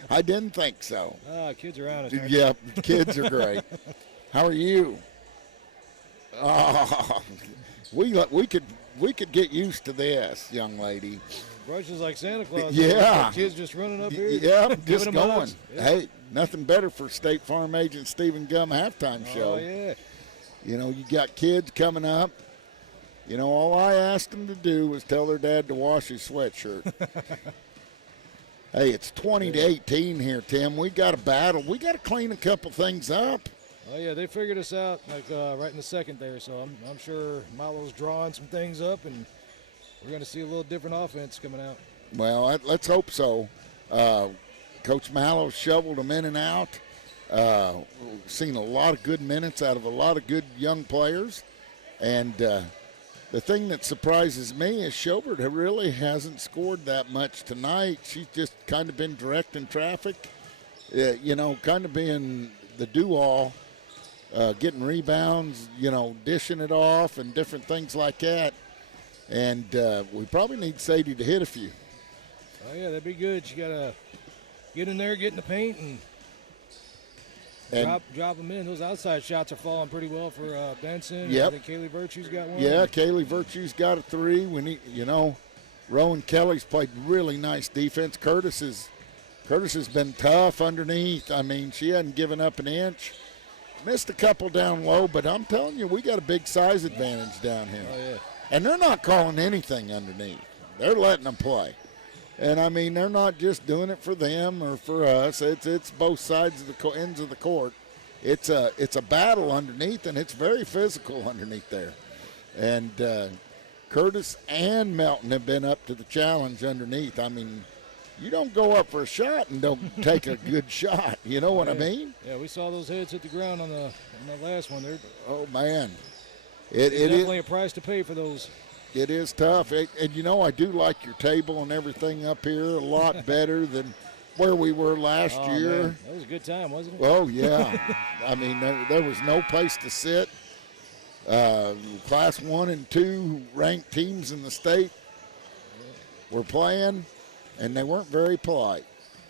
I didn't think so. Kids are out. Yep, kids are great. How are you? Oh, we could get used to this, young lady. Brushes like Santa Claus. Yeah. Kids just running up here. Yeah, just going. Hugs. Yeah. Hey, nothing better for State Farm agent Stephen Gum halftime show. Oh, yeah. You know, you got kids coming up. You know, all I asked them to do was tell their dad to wash his sweatshirt. Hey, it's 20-18 here, Tim. We got a battle. We got to clean a couple things up. Oh yeah, they figured us out like right in the second there. So I'm sure Milo's drawing some things up, and we're going to see a little different offense coming out. Well, let's hope so. Coach Mallow shoveled them in and out. Seen a lot of good minutes out of a lot of good young players. And the thing that surprises me is Schobert really hasn't scored that much tonight. She's just kind of been directing traffic, kind of being the do-all, getting rebounds, dishing it off and different things like that. And we probably need Sadie to hit a few. Oh, yeah, that'd be good. She got to get in there, get in the paint, and drop them in. Those outside shots are falling pretty well for Benson. Yep. I think Kaylee Virtue's got one. Yeah, Kaylee Virtue's got a 3. We need, Rowan Kelly's played really nice defense. Curtis has been tough underneath. I mean, she hadn't given up an inch. Missed a couple down low, but I'm telling you, we got a big size advantage down here. Oh, yeah. And they're not calling anything underneath. They're letting them play. And, I mean, they're not just doing it for them or for us. It's both sides of the ends of the court. It's a battle underneath, and it's very physical underneath there. And Curtis and Melton have been up to the challenge underneath. I mean, you don't go up for a shot and don't take a good shot. You know what I mean? Yeah, we saw those heads hit the ground on the last one. Oh, man. It's definitely a price to pay for those. It is tough. And, I do like your table and everything up here a lot better than where we were last year. Man. That was a good time, wasn't it? Oh, yeah. I mean, there was no place to sit. Class 1 and 2 ranked teams in the state were playing, and they weren't very polite.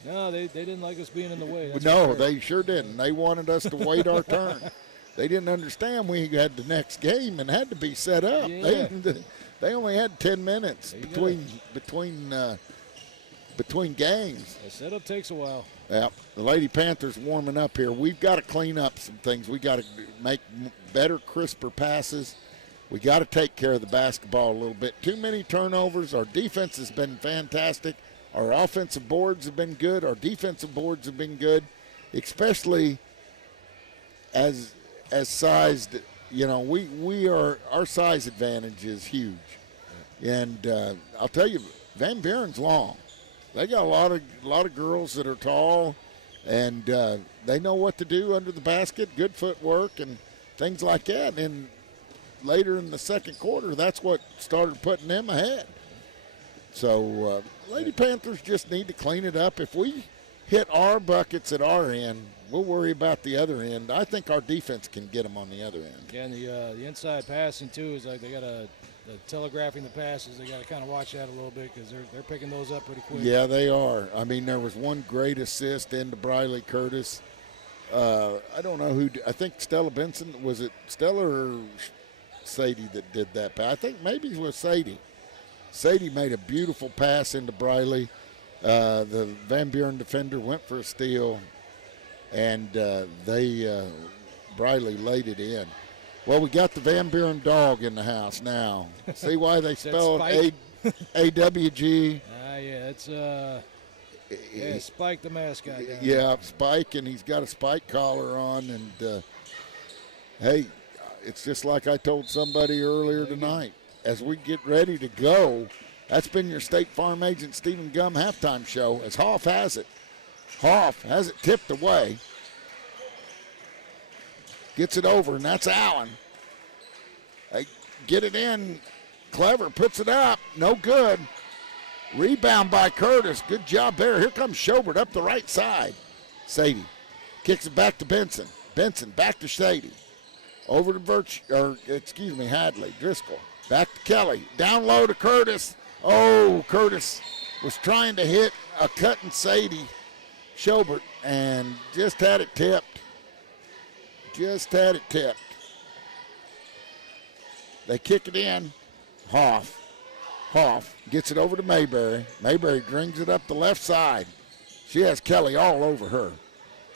No, they didn't like us being in the way. No, they sure didn't. They wanted us to wait our turn. They didn't understand we had the next game and had to be set up. Yeah. They only had 10 minutes between games. The setup takes a while. Yeah, the Lady Panthers warming up here. We've got to clean up some things. We got to make better, crisper passes. We got to take care of the basketball a little bit. Too many turnovers. Our defense has been fantastic. Our offensive boards have been good. Our defensive boards have been good, especially as sized. Our size advantage is huge. And I'll tell you, Van Buren's long. They got a lot of girls that are tall, and they know what to do under the basket, good footwork and things like that. And later in the second quarter, that's what started putting them ahead. So Lady Panthers just need to clean it up. If we hit our buckets at our end, we'll worry about the other end. I think our defense can get them on the other end. Yeah, and the inside passing, too, is like they got to telegraphing the passes. They got to kind of watch that a little bit because they're picking those up pretty quick. Yeah, they are. I mean, there was one great assist into Briley Curtis. I don't know who. I think Stella Benson. Was it Stella or Sadie that did that pass? I think maybe it was Sadie. Sadie made a beautiful pass into Briley. The Van Buren defender went for a steal, and Briley laid it in. Well, we got the Van Buren dog in the house now. See why they spell it AWG? Yeah, it's Spike the mascot. Yeah, Spike, and he's got a Spike collar on. And, hey, it's just like I told somebody earlier tonight. As we get ready to go, that's been your State Farm agent Stephen Gum halftime show, as Hoff has it. Hoff has it tipped away. Gets it over, and that's Allen. They get it in. Clever puts it up. No good. Rebound by Curtis. Good job there. Here comes Schobert up the right side. Sadie kicks it back to Benson. Benson back to Sadie. Over to Hadley. Driscoll. Back to Kelly. Down low to Curtis. Oh, Curtis was trying to hit a cutting Sadie Schobert and just had it tipped. They kick it in. Hoff gets it over to Mayberry. Mayberry brings it up the left side. She has Kelly all over her.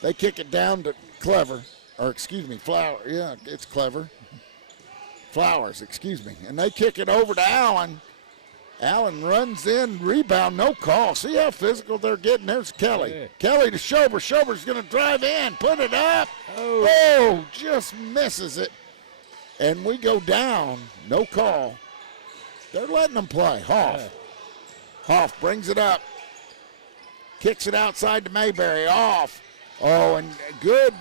They kick it down to Flower. Yeah, it's Clever. Flowers, excuse me. And they kick it over to Allen. Allen runs in, rebound, no call. See how physical they're getting? There's Kelly. Yeah. Kelly to Schober. Schober's going to drive in, put it up. Oh, just misses it. And we go down, no call. They're letting them play. Hoff. Yeah. Hoff brings it up. Kicks it outside to Mayberry. Off. Oh, and good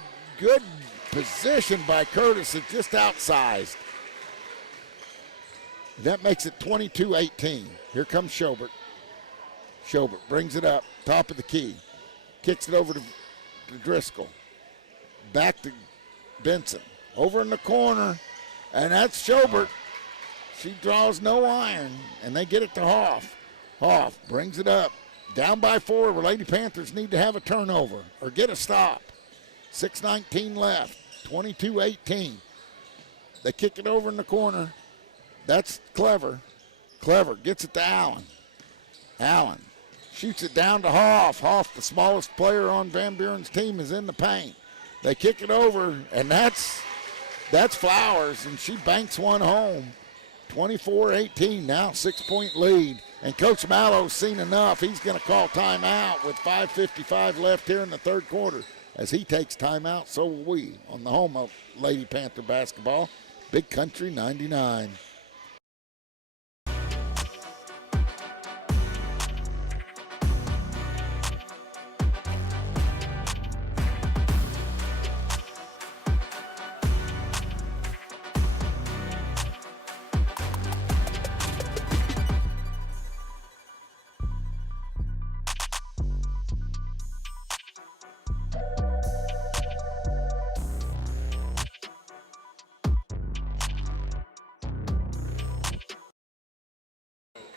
position by Curtis. It's just outsized. That makes it 22-18. Here comes Schobert. Schobert brings it up, top of the key. Kicks it over to Driscoll. Back to Benson. Over in the corner, and that's Schobert. She draws no iron, and they get it to Hoff. Hoff brings it up. Down by 4, where Lady Panthers need to have a turnover or get a stop. 6:19 left, 22-18. They kick it over in the corner. That's Clever. Clever gets it to Allen. Allen shoots it down to Hoff. Hoff, the smallest player on Van Buren's team, is in the paint. They kick it over, and that's Flowers, and she banks one home. 24-18 now, 6-point lead. And Coach Mallow's seen enough. He's going to call timeout with 5:55 left here in the third quarter. As he takes timeout, so will we on the home of Lady Panther basketball, Big Country 99.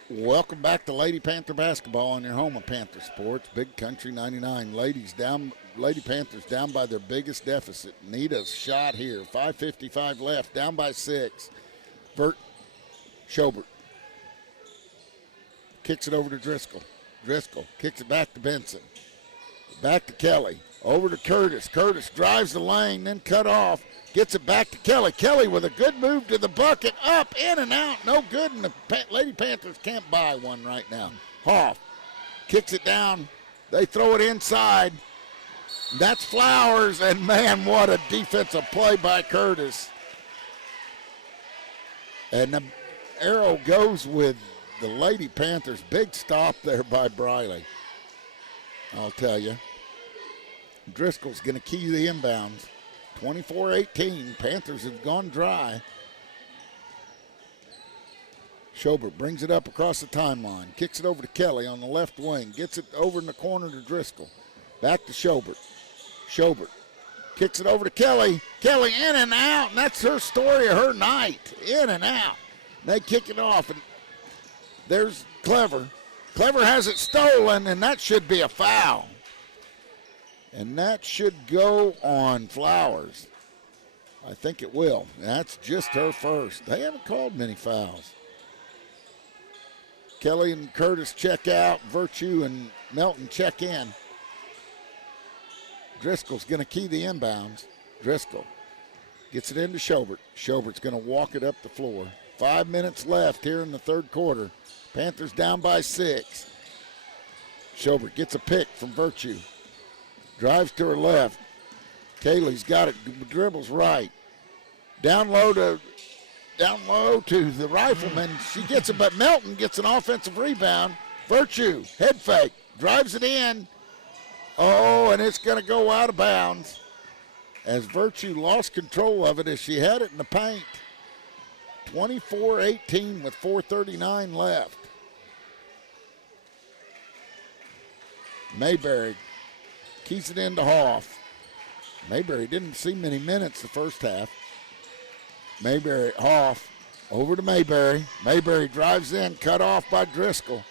Welcome back to Lady Panther basketball on your home of Panther Sports, Big Country 99. Lady Panthers down by their biggest deficit. Need a shot here. 5:55 left, down by 6. Schobert kicks it over to Driscoll. Driscoll kicks it back to Benson. Back to Kelly. Over to Curtis. Curtis drives the lane, then cut off. Gets it back to Kelly. Kelly with a good move to the bucket. Up, in and out. No good, and the Lady Panthers can't buy one right now. Hoff kicks it down. They throw it inside. That's Flowers, and man, what a defensive play by Curtis. And the arrow goes with the Lady Panthers. Big stop there by Briley. I'll tell you. Driscoll's going to key the inbounds. 24-18. Panthers have gone dry. Schobert brings it up across the timeline. Kicks it over to Kelly on the left wing. Gets it over in the corner to Driscoll. Back to Schobert. Schobert kicks it over to Kelly. Kelly in and out, and that's her story of her night. In and out. They kick it off, and there's Clever. Clever has it stolen, and that should be a foul. And that should go on Flowers. I think it will. That's just her first. They haven't called many fouls. Kelly and Curtis check out. Virtue and Melton check in. Driscoll's going to key the inbounds. Driscoll gets it into Schobert. Schobert's going to walk it up the floor. 5 minutes left here in the third quarter. Panthers down by 6. Schobert gets a pick from Virtue. Drives to her left. Kaylee's got it, dribbles right. Down low to the Rifleman. She gets it, but Melton gets an offensive rebound. Virtue, head fake, drives it in. Oh, and it's going to go out of bounds as Virtue lost control of it as she had it in the paint. 24-18 with 4:39 left. Mayberry keys it into Hoff. Mayberry didn't see many minutes the first half. Mayberry, Hoff, over to Mayberry. Mayberry drives in, cut off by Driscoll.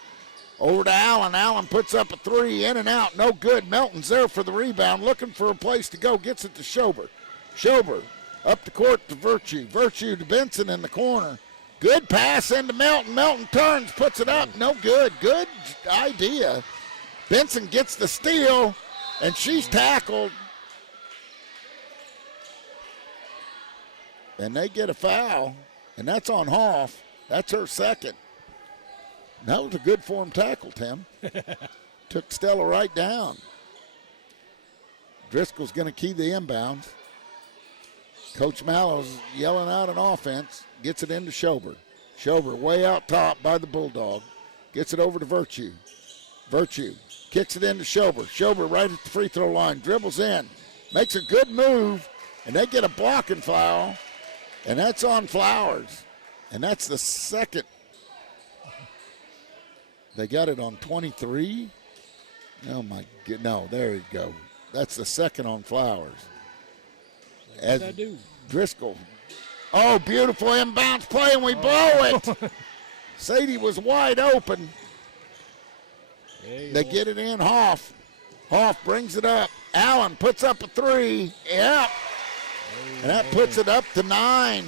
Over to Allen. Allen puts up a 3, in and out, no good. Melton's there for the rebound, looking for a place to go, gets it to Schobert. Schobert up the court to Virtue. Virtue to Benson in the corner. Good pass into Melton. Melton turns, puts it up, no good. Good idea. Benson gets the steal, and she's tackled. And they get a foul, and that's on Hoff. That's her second. That was a good form tackle, Tim. Took Stella right down. Driscoll's going to key the inbounds. Coach Mallow's yelling out an offense. Gets it into Schober. Schober way out top by the Bulldog. Gets it over to Virtue. Virtue kicks it into Schober. Schober right at the free throw line. Dribbles in. Makes a good move. And they get a blocking foul. And that's on Flowers. And that's the second. They got it on 23. Oh, my God. No, there you go. That's the second on Flowers. As I do. Driscoll. Oh, beautiful inbounds play, and we blow it. Sadie was wide open. They get it in. Hoff. Hoff brings it up. Allen puts up a three. Yep. And that puts it up to 9.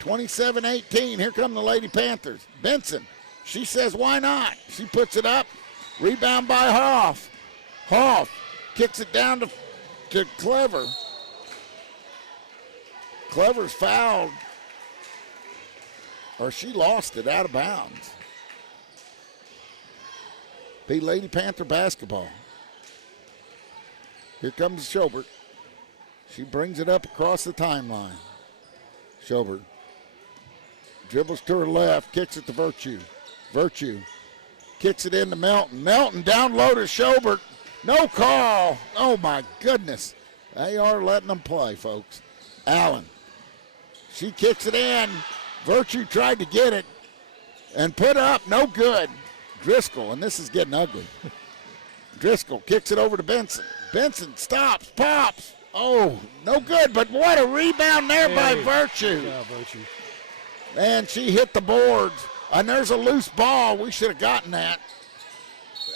27-18. Here come the Lady Panthers. Benson. She says, why not? She puts it up. Rebound by Hoff. Hoff kicks it down to Clever. Clever's fouled. Or she lost it out of bounds. Be Lady Panther basketball. Here comes Schobert. She brings it up across the timeline. Schobert dribbles to her left, kicks it to Virtue. Virtue kicks it into Melton. Melton down low to Schobert. No call. Oh, my goodness. They are letting them play, folks. Allen. She kicks it in. Virtue tried to get it and put up. No good. Driscoll, and this is getting ugly. Driscoll kicks it over to Benson. Benson stops, pops. Oh, no good, but what a rebound there by Virtue. Yeah, Virtue. And she hit the boards. And there's a loose ball. We should have gotten that.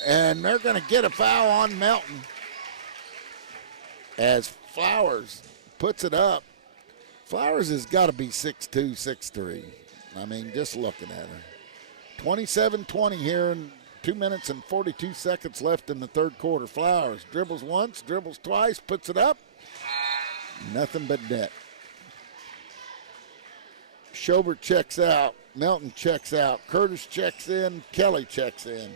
And they're going to get a foul on Melton as Flowers puts it up. Flowers has got to be 6'2", 6'3". I mean, just looking at her. 27-20 here, and 2 minutes and 42 seconds left in the third quarter. Flowers dribbles once, dribbles twice, puts it up. Nothing but net. Schobert checks out. Melton checks out. Curtis checks in. Kelly checks in.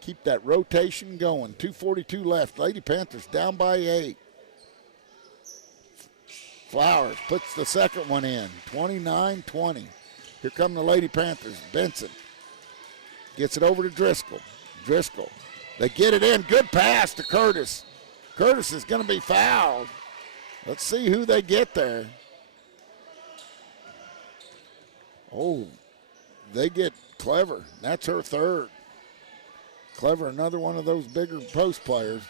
Keep that rotation going. 2:42 left. Lady Panthers down by 8. Flowers puts the second one in. 29-20. Here come the Lady Panthers. Benson gets it over to Driscoll. Driscoll. They get it in. Good pass to Curtis. Curtis is going to be fouled. Let's see who they get there. Oh, they get Clever. That's her third. Clever, another one of those bigger post players.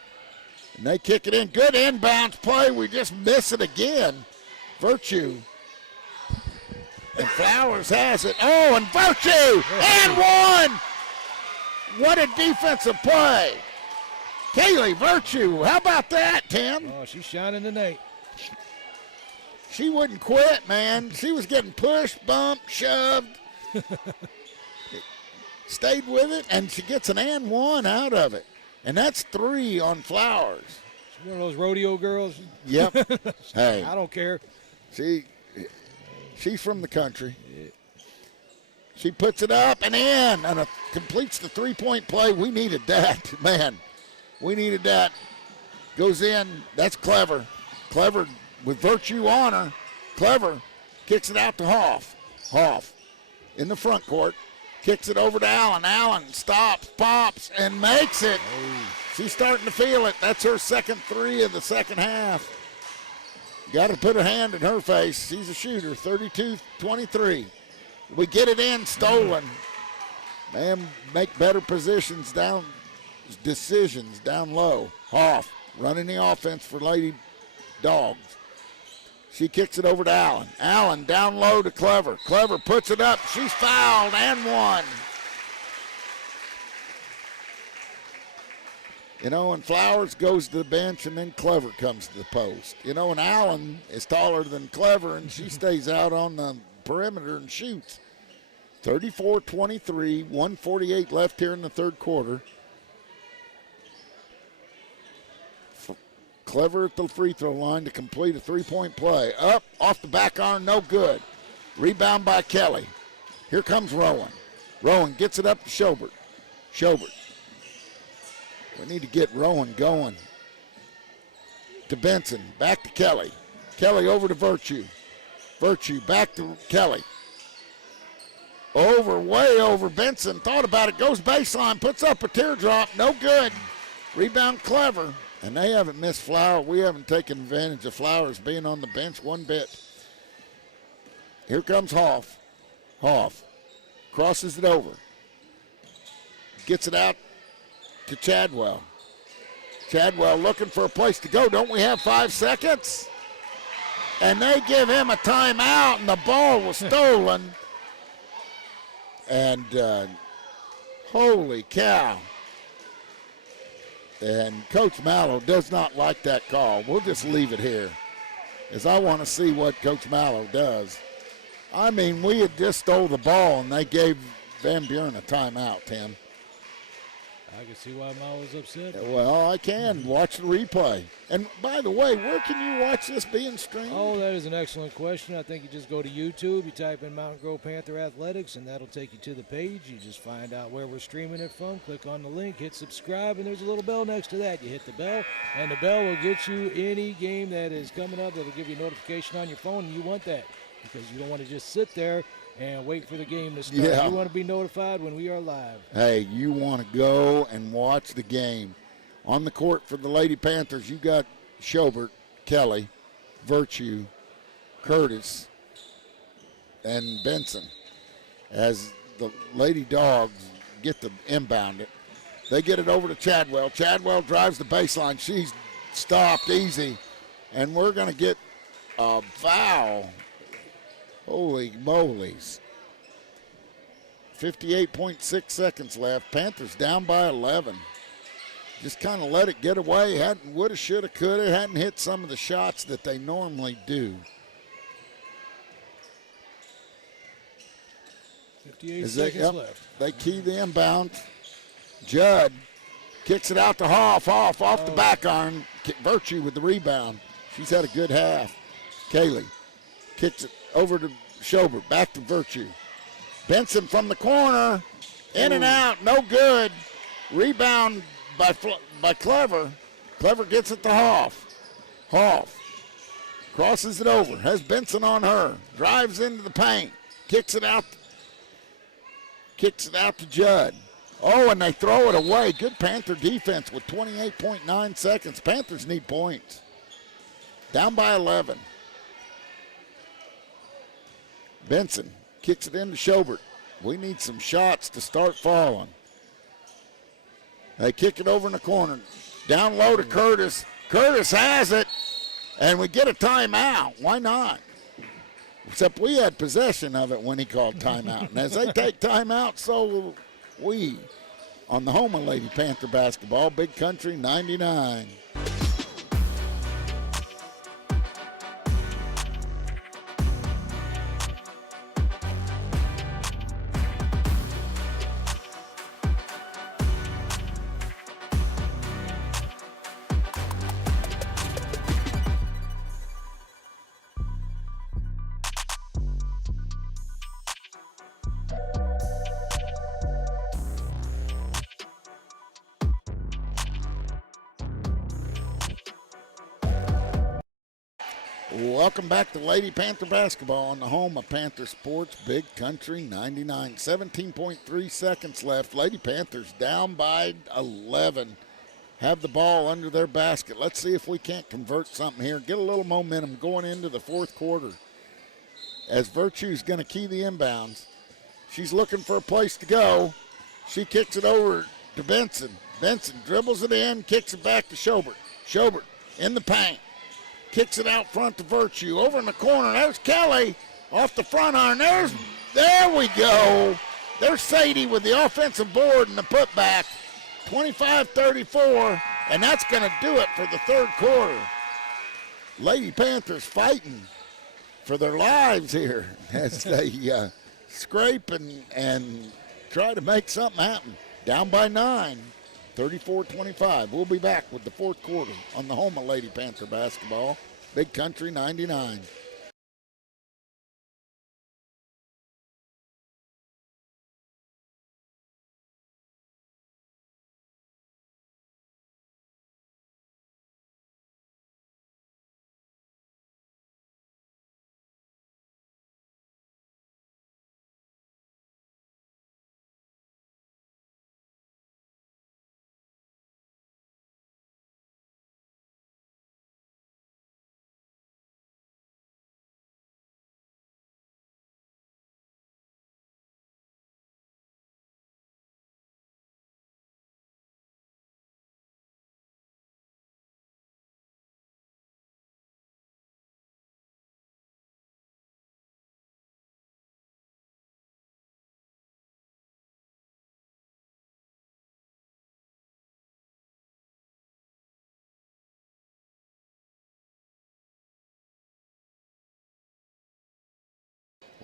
And they kick it in. Good inbounds play. We just miss it again. Virtue. And Flowers has it. Oh, and Virtue! And one! What a defensive play. Kaylee Virtue, how about that, Tim? Oh, she's shining tonight. She wouldn't quit, man. She was getting pushed, bumped, shoved. Stayed with it, and she gets an and one out of it. And that's 3 on Flowers. She's one of those rodeo girls. Yep. Hey. I don't care. She's from the country. She puts it up and in and completes the three-point play. We needed that, man. We needed that. Goes in. That's Clever. Clever with Virtue on her. Clever kicks it out to Hoff. Hoff in the front court. Kicks it over to Allen. Allen stops, pops, and makes it. She's starting to feel it. That's her second 3 of the second half. Got to put a hand in her face. She's a shooter, 32-23. We get it in, stolen. Man, make better decisions down low. Hoff running the offense for Lady Dogs. She kicks it over to Allen. Allen down low to Clever. Clever puts it up. She's fouled and one. You know, and Flowers goes to the bench, and then Clever comes to the post. You know, and Allen is taller than Clever, and she stays out on the perimeter and shoots. 34-23, 1:48 left here in the third quarter. Clever at the free throw line to complete a three-point play. Up, off the back iron, no good. Rebound by Kelly. Here comes Rowan. Rowan gets it up to Schobert. Schobert. We need to get Rowan going. To Benson. Back to Kelly. Kelly over to Virtue. Virtue back to Kelly. Way over. Benson thought about it. Goes baseline. Puts up a teardrop. No good. Rebound Clever. And they haven't missed Flower. We haven't taken advantage of Flowers being on the bench one bit. Here comes Hoff. Hoff crosses it over. Gets it out to Chadwell. Chadwell looking for a place to go. Don't we have 5 seconds? And they give him a timeout, and the ball was stolen. And holy cow. And Coach Mallow does not like that call. We'll just leave it here, as I want to see what Coach Mallow does. I mean, we had just stole the ball, and they gave Van Buren a timeout, Tim. I can see why Mallow's upset. Well, I can. Watch the replay. And by the way, where can you watch this being streamed? Oh, that is an excellent question. I think you just go to YouTube, you type in Mountain Grove Panther Athletics, and that'll take you to the page. You just find out where we're streaming it from, click on the link, hit subscribe, and there's a little bell next to that. You hit the bell, and the bell will get you any game that is coming up. It'll give you a notification on your phone, and you want that because you don't want to just sit there and wait for the game to start. Yeah. You want to be notified when we are live. Hey, you want to go and watch the game. On the court for the Lady Panthers, you got Schobert, Kelly, Virtue, Curtis, and Benson. As the Lady Dogs get to inbound it, they get it over to Chadwell. Chadwell drives the baseline. She's stopped easy, and we're going to get a foul. Holy moly's. 58.6 seconds left. Panthers down by 11. Just kind of let it get away. Hadn't, woulda, shoulda, coulda. Hadn't hit some of the shots that they normally do. 58 seconds left. They key the inbound. Judd kicks it out to Hoff. Hoff off the back iron. Virtue with the rebound. She's had a good half. Kaylee kicks it over to Schobert. Back to Virtue. Benson from the corner. In and out. No good. Rebound by Clever. Clever gets it to Hoff. Hoff crosses it over. Has Benson on her. Drives into the paint. Kicks it out to Judd. Oh, and they throw it away. Good Panther defense with 28.9 seconds. Panthers need points. Down by 11. Benson kicks it into Schobert. We need some shots to start falling. They kick it over in the corner. Down low to Curtis. Curtis has it, and we get a timeout. Why not? Except we had possession of it when he called timeout. And as they take timeout, so will we. On the home of Lady Panther basketball, Big Country 99. Welcome back to Lady Panther basketball on the home of Panther Sports, Big Country 99. 17.3 seconds left. Lady Panthers down by 11. Have the ball under their basket. Let's see if we can't convert something here. Get a little momentum going into the fourth quarter. As Virtue's going to key the inbounds. She's looking for a place to go. She kicks it over to Benson. Benson dribbles it in, kicks it back to Schobert. Schobert in the paint. Kicks it out front to Virtue. Over in the corner, there's Kelly off the front iron. There we go. There's Sadie with the offensive board and the putback. 25-34, and that's going to do it for the third quarter. Lady Panthers fighting for their lives here as they scrape and try to make something happen. Down by 9. 34-25. We'll be back with the fourth quarter on the home of Lady Panther basketball, Big Country 99.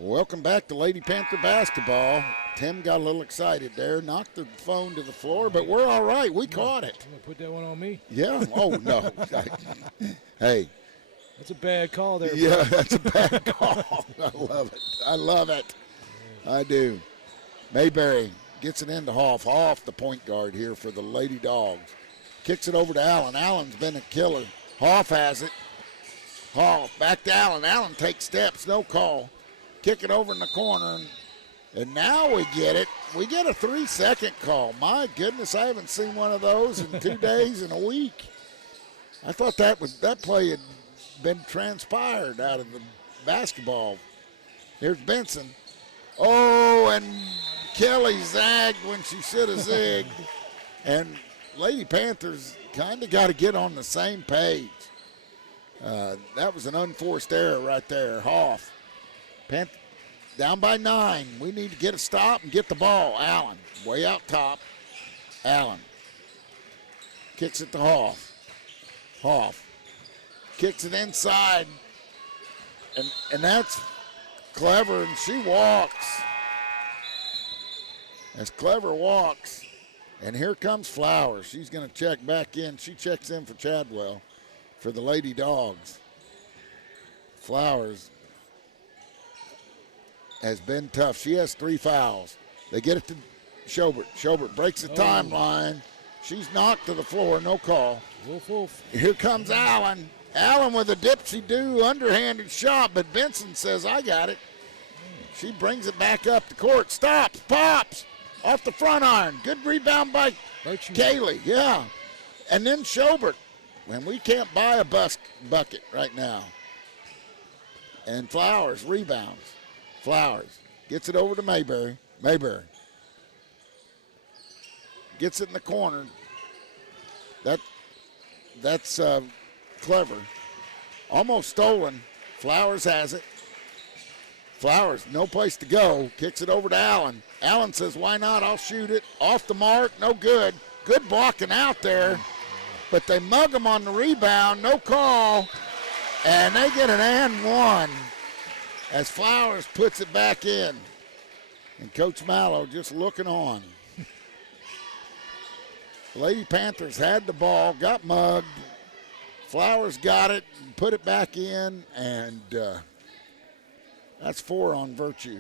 Welcome back to Lady Panther basketball. Tim got a little excited there, knocked the phone to the floor, but we're all right. We caught it. You gonna put that one on me? Yeah. Oh, no. Hey. That's a bad call there. Yeah, bro. that's a bad call. I love it. I love it. I do. Mayberry gets it into Hoff. Hoff, the point guard here for the Lady Dogs. Kicks it over to Allen. Allen's been a killer. Hoff has it. Hoff back to Allen. Allen takes steps. No call. Kick it over in the corner. And now we get it. We get a 3-second call. My goodness, I haven't seen one of those in 2 days in a week. I thought that play had been transpired out of the basketball. Here's Benson. Oh, and Kelly zagged when she should have zigged. And Lady Panthers kind of got to get on the same page. That was an unforced error right there. Hoff. Down by 9. We need to get a stop and get the ball. Allen, way out top. Allen kicks it to Hoff. Hoff kicks it inside. And that's Clever, and she walks. As Clever walks. And here comes Flowers. She's going to check back in. She checks in for Chadwell for the Lady Dogs. Flowers has been tough. She has 3 fouls. They get it to Schobert. Schobert breaks the timeline. She's knocked to the floor. No call. Wolf, wolf. Here comes Allen. Allen with a dipsy-do underhanded shot, but Benson says, I got it. She brings it back up the court. Stops. Pops. Off the front iron. Good rebound by Kaylee. Yeah. And then Schobert. And we can't buy a bucket right now. And Flowers rebounds. Flowers gets it over to Mayberry. Mayberry gets it in the corner. That's Clever. Almost stolen. Flowers has it. Flowers, no place to go. Kicks it over to Allen. Allen says, why not? I'll shoot it. Off the mark. No good. Good blocking out there. But they mug him on the rebound. No call. And they get an and one as Flowers puts it back in. And Coach Mallow just looking on. Lady Panthers had the ball, got mugged. Flowers got it, put it back in, and that's 4 on Virtue.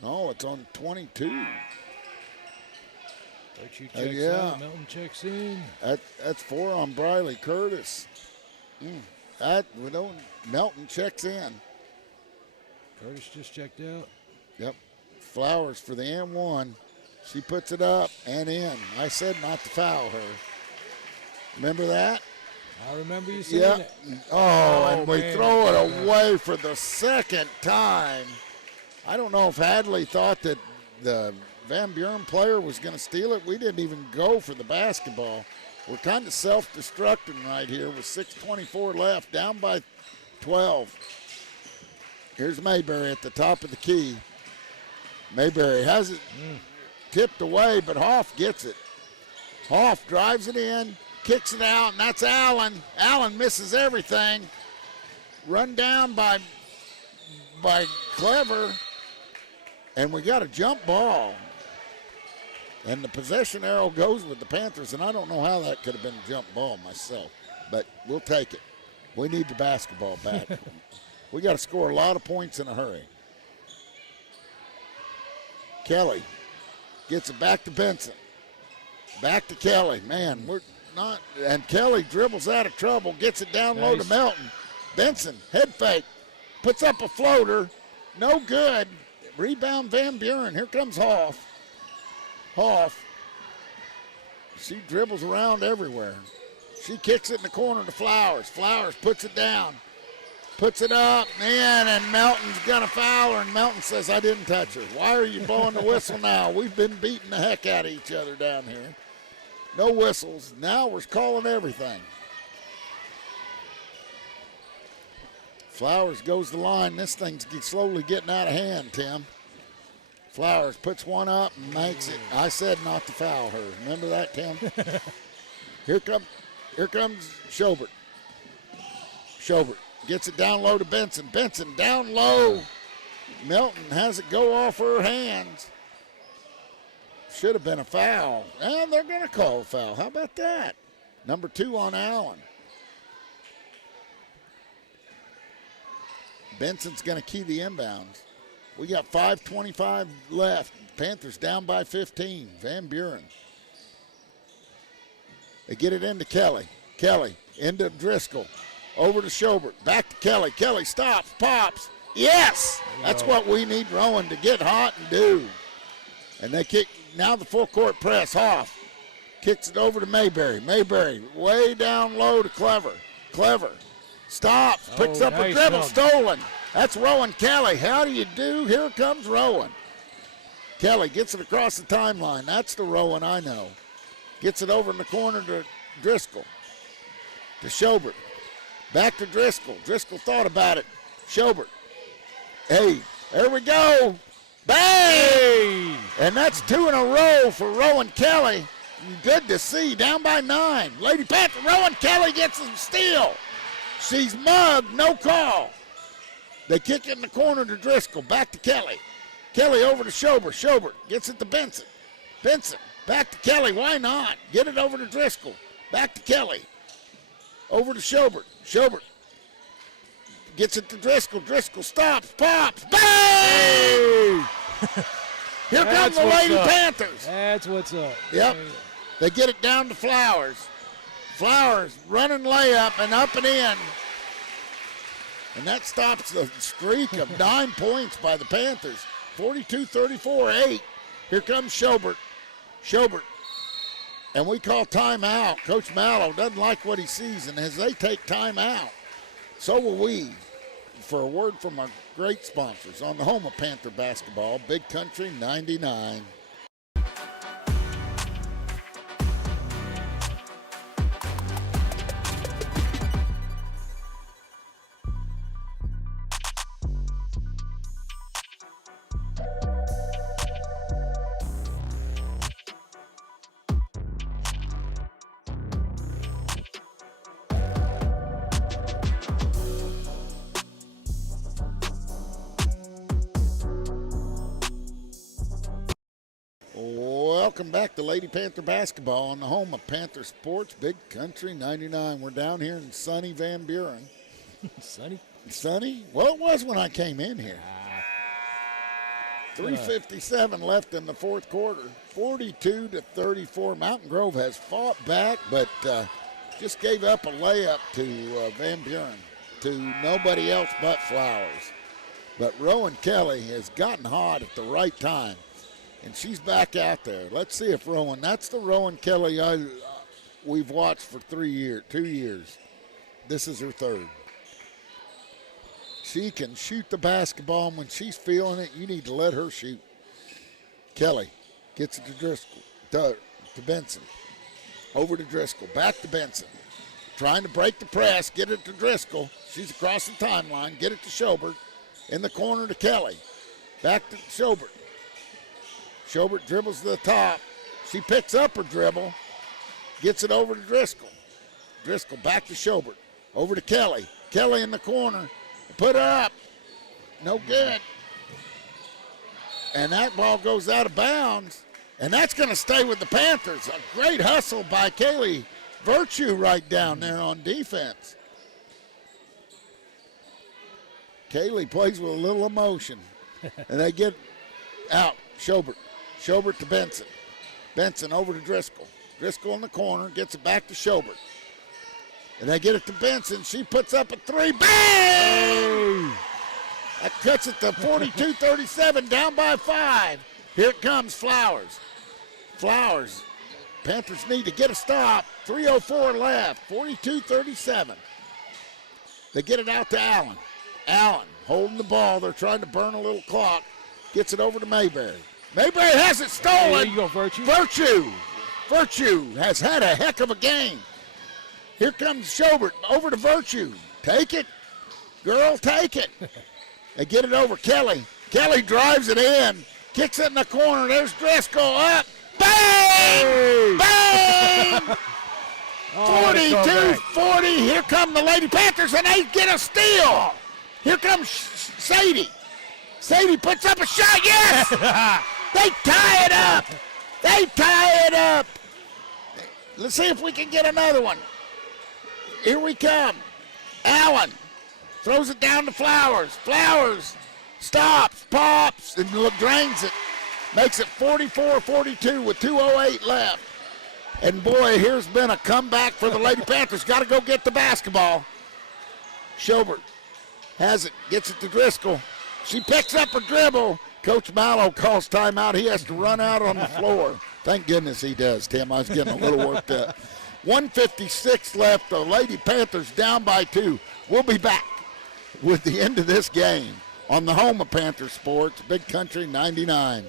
No, it's on 22. Virtue checks out, Melton checks in. That's 4 on Briley Curtis. Melton checks in. Curtis just checked out. Yep. Flowers for the M1. She puts it up and in. I said not to foul her. Remember that? I remember you saying it. And we throw it away for the second time. I don't know if Hadley thought that the Van Buren player was going to steal it. We didn't even go for the basketball. We're kind of self-destructing right here with 6:24 left, down by 12. Here's Mayberry at the top of the key. Mayberry has it tipped away, but Hoff gets it. Hoff drives it in, kicks it out, and that's Allen. Allen misses everything. Run down by Clever, and we got a jump ball. And the possession arrow goes with the Panthers, and I don't know how that could have been a jump ball myself, but we'll take it. We need the basketball back. We got to score a lot of points in a hurry. Kelly gets it back to Benson. Back to Kelly. Man, we're not. And Kelly dribbles out of trouble, gets it down low to Melton. Benson, head fake, puts up a floater. No good. Rebound Van Buren. Here comes Hoff. Hoff. She dribbles around everywhere. She kicks it in the corner to Flowers. Flowers puts it down. Puts it up and in, and Melton's going to foul her, and Melton says, I didn't touch her. Why are you blowing the whistle now? We've been beating the heck out of each other down here. No whistles. Now we're calling everything. Flowers goes to the line. This thing's slowly getting out of hand, Tim. Flowers puts one up and makes it. I said not to foul her. Remember that, Tim? Here comes Schobert. Schobert Gets it down low to Benson. Benson down low. Milton has it go off her hands. Should have been a foul. And they're going to call a foul. How about that? Number 2 on Allen. Benson's going to key the inbounds. We got 5:25 left. Panthers down by 15. Van Buren. They get it into Kelly. Kelly into Driscoll. Over to Schobert. Back to Kelly. Kelly stops, pops. Yes! That's what we need Rowan to get hot and do. And they kick. Now the full court press. Hoff kicks it over to Mayberry. Mayberry way down low to Clever. Clever stops. Picks up a dribble. Stolen. That's Rowan Kelly. How do you do? Here comes Rowan. Kelly gets it across the timeline. That's the Rowan I know. Gets it over in the corner to Driscoll. To Schobert. Back to Driscoll. Driscoll thought about it. Schobert. Hey, there we go. Bang! And that's 2 in a row for Rowan Kelly. Good to see. Down by 9. Lady Panther, Rowan Kelly gets a steal. She's mugged. No call. They kick it in the corner to Driscoll. Back to Kelly. Kelly over to Schobert. Schobert gets it to Benson. Benson back to Kelly. Why not? Get it over to Driscoll. Back to Kelly. Over to Schobert. Schobert gets it to Driscoll. Driscoll stops, pops, bang! Here come the Lady Panthers. That's what's up. Yep. They get it down to Flowers. Flowers running layup and up and in. And that stops the streak of 9 points by the Panthers. 42-34-8. Here comes Schobert. Schobert. And we call timeout. Coach Mallow doesn't like what he sees, and as they take timeout, so will we. For a word from our great sponsors on the home of Panther basketball, Big Country 99. Welcome back to Lady Panther basketball on the home of Panther Sports, Big Country 99. We're down here in sunny Van Buren. Sunny? Sunny? Well, it was when I came in here. 3:57 left in the fourth quarter. 42-34. Mountain Grove has fought back, but just gave up a layup to Van Buren, to nobody else but Flowers. But Rowan Kelly has gotten hot at the right time. And she's back out there. Let's see if Rowan, that's the Rowan Kelly we've watched for 2 years. This is her third. She can shoot the basketball, and when she's feeling it, you need to let her shoot. Kelly gets it to Driscoll, to Benson. Over to Driscoll, back to Benson. Trying to break the press, get it to Driscoll. She's across the timeline, get it to Schobert. In the corner to Kelly. Back to Schobert. Schobert dribbles to the top. She picks up her dribble, gets it over to Driscoll. Driscoll back to Schobert. Over to Kelly. Kelly in the corner. Put her up. No good. And that ball goes out of bounds. And that's going to stay with the Panthers. A great hustle by Kaylee Virtue right down there on defense. Kaylee plays with a little emotion. And they get out. Schobert. Schobert to Benson. Benson over to Driscoll. Driscoll in the corner, gets it back to Schobert. And they get it to Benson. She puts up a three. Bang! That cuts it to 42-37, down by 5. Here it comes Flowers. Flowers. Panthers need to get a stop. 3:04 left, 42-37. They get it out to Allen. Allen holding the ball. They're trying to burn a little clock. Gets it over to Mayberry. Mayberry has it stolen. There you go, Virtue. Virtue has had a heck of a game. Here comes Schobert over to Virtue. Take it. Girl, take it. They get it over Kelly. Kelly drives it in. Kicks it in the corner. There's Driscoll up. Bang! Bang! 42-40. Here come the Lady Panthers, and they get a steal. Here comes Sadie. Sadie puts up a shot. Yes! They tie it up. They tie it up. Let's see if we can get another one. Here we come. Allen throws it down to Flowers. Flowers stops, pops, and drains it. Makes it 44-42 with 2:08 left. And boy, here's been a comeback for the Lady Panthers. Got to go get the basketball. Schobert has it, gets it to Driscoll. She picks up her dribble. Coach Mallow calls timeout. He has to run out on the floor. Thank goodness he does, Tim. I was getting a little worked up. 1:56 left. The Lady Panthers down by 2. We'll be back with the end of this game on the home of Panther Sports, Big Country 99.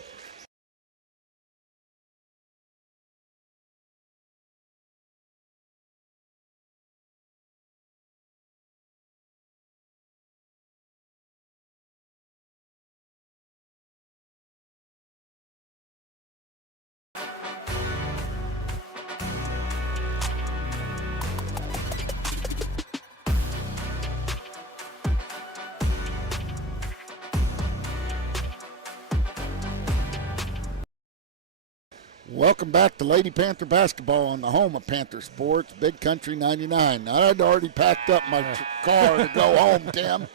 Welcome back to Lady Panther basketball on the home of Panther Sports, Big Country 99. I'd already packed up my car to go home, Tim.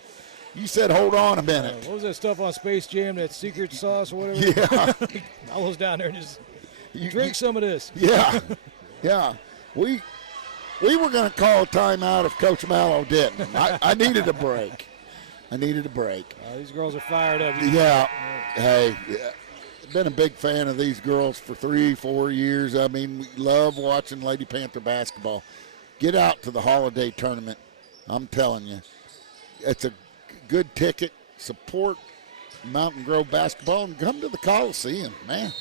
You said hold on a minute. What was that stuff on Space Jam, that secret sauce or whatever? Yeah. I was down there and just drink some of this. Yeah, yeah. We were going to call a timeout if Coach Mallow didn't. I needed a break. These girls are fired up. Yeah. Hey, been a big fan of these girls for 3-4 years. I mean, we love watching Lady Panther basketball. Get out to the holiday tournament. I'm telling you, it's a good ticket. Support Mountain Grove basketball and come to the Coliseum, man.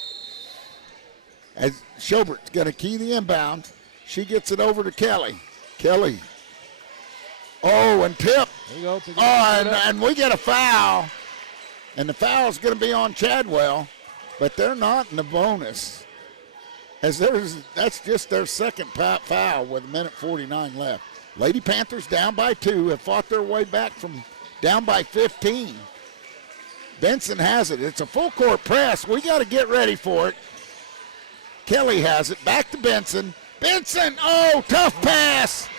As Schobert's going to key the inbound, she gets it over to Kelly. Kelly. Oh, and tip. There you go. And we get a foul. And the foul is going to be on Chadwell. But they're not in the bonus, as that's just their second foul with 1:49 left. Lady Panthers down by 2, have fought their way back from down by 15. Benson has it. It's a full court press. We got to get ready for it. Kelly has it. Back to Benson. Benson, oh, tough pass.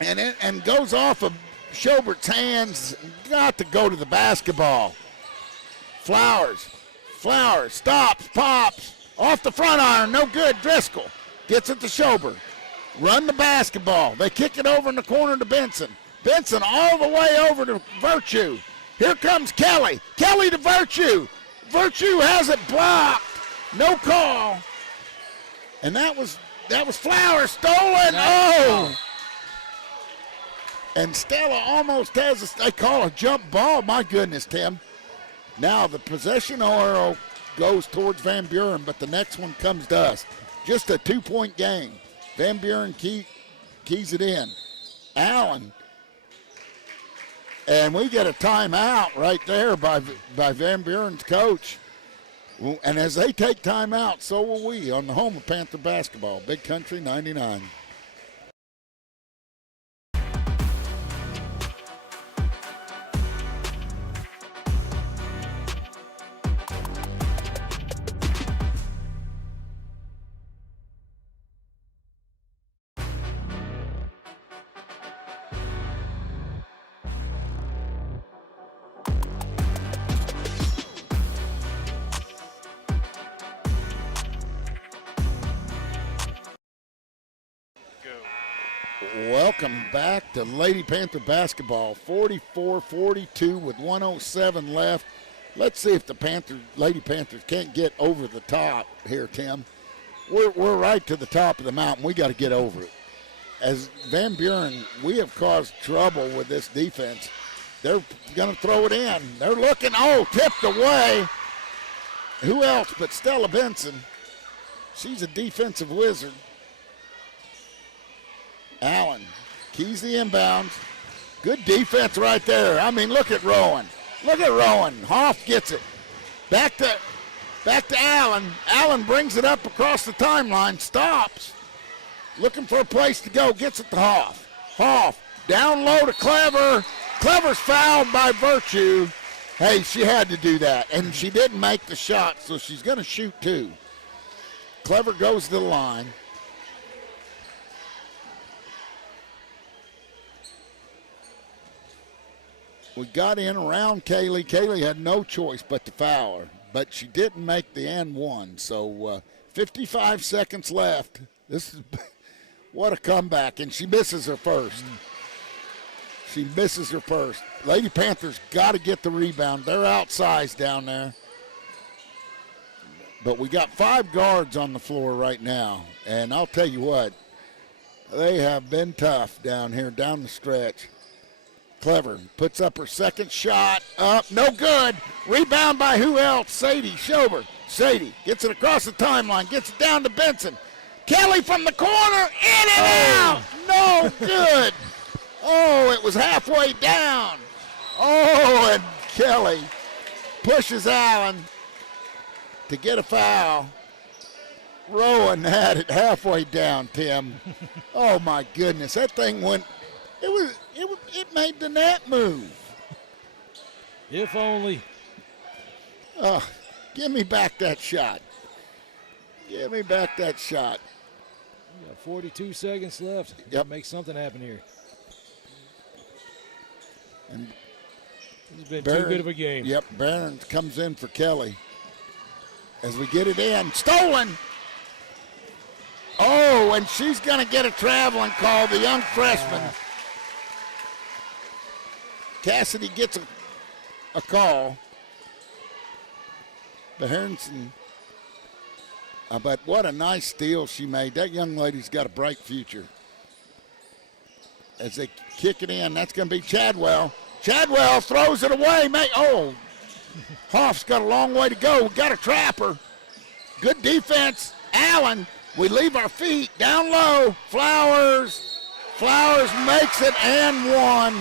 And goes off of Schobert's hands. Got to go to the basketball. Flowers stops, pops, off the front iron, no good. Driscoll gets it to Schobert. Run the basketball. They kick it over in the corner to Benson. Benson all the way over to Virtue. Here comes Kelly. Kelly to Virtue. Virtue has it blocked. No call. And that was Flowers stolen. Oh! And Stella almost has they call a jump ball. My goodness, Tim. Now the possession arrow goes towards Van Buren, but the next one comes to us. Just a 2-point game. Van Buren keys it in. Allen. And we get a timeout right there by Van Buren's coach. And as they take timeout, so will we on the home of Panther basketball, Big Country 99. Welcome back to Lady Panther basketball, 44-42 with 1:07 left. Let's see if the Lady Panthers can't get over the top here, Tim. We're right to the top of the mountain. We got to get over it. As Van Buren, we have caused trouble with this defense. They're going to throw it in. They're looking, tipped away. Who else but Stella Benson? She's a defensive wizard. Allen keys the inbounds. Good defense right there. I mean, look at Rowan. Hoff gets it. Back to Allen. Allen brings it up across the timeline, stops. looking for a place to go, gets it to Hoff. Hoff, down low to Clever. Clever's fouled by Virtue. Hey, she had to do that, and she didn't make the shot, so she's going to shoot 2. Clever goes to the line. We got in around Kaylee. Kaylee had no choice but to foul her, but she didn't make the and one. So 55 seconds left. This is what a comeback, and she misses her first. She misses her first. Lady Panthers got to get the rebound. They're outsized down there. But we got 5 guards on the floor right now, and I'll tell you what, they have been tough down here, down the stretch. Clever puts up her second shot, up, no good. Rebound by who else? Sadie Schober. Sadie gets it across the timeline, gets it down to Benson. Kelly from the corner, in and out. No good. Oh, it was halfway down. Oh, and Kelly pushes Allen to get a foul. Rowan had it halfway down, Tim. Oh my goodness, that thing went. It made the net move. If only. Give me back that shot. Give me back that shot. We got 42 seconds left. Yep. Make something happen here. And it's been too good of a game. Yep, Buren comes in for Kelly. As we get it in, stolen. Oh, and she's going to get a traveling call, the young freshman. Cassidy gets a call. Berenson, but what a nice steal she made. That young lady's got a bright future. As they kick it in, that's going to be Chadwell. Chadwell throws it away. Oh, Hoff's got a long way to go. We got to trap her. Good defense. Allen, we leave our feet down low. Flowers makes it and one.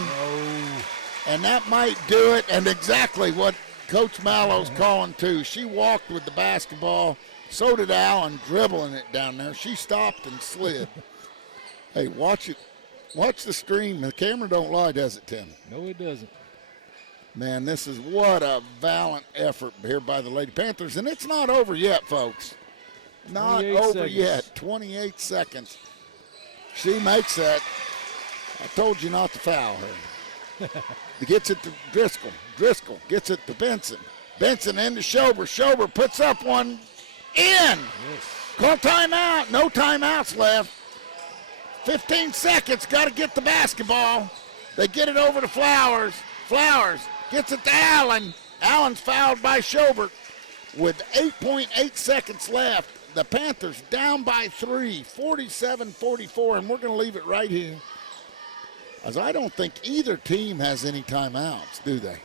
And that might do it, and exactly what Coach Mallow's calling too. She walked with the basketball. So did Allen, dribbling it down there. She stopped and slid. Hey, watch it. Watch the stream. The camera don't lie, does it, Tim? No, it doesn't. Man, this is what a valiant effort here by the Lady Panthers, and it's not over yet, folks. Not over yet. 28 seconds. She makes that. I told you not to foul her. Gets it to Driscoll. Driscoll gets it to Benson. Benson into Schober. Schober puts up one in. Yes. Call timeout. No timeouts left. 15 seconds. Got to get the basketball. They get it over to Flowers. Flowers gets it to Allen. Allen's fouled by Schober with 8.8 seconds left. The Panthers down by 3, 47-44, and we're going to leave it right here. As I don't think either team has any timeouts, do they?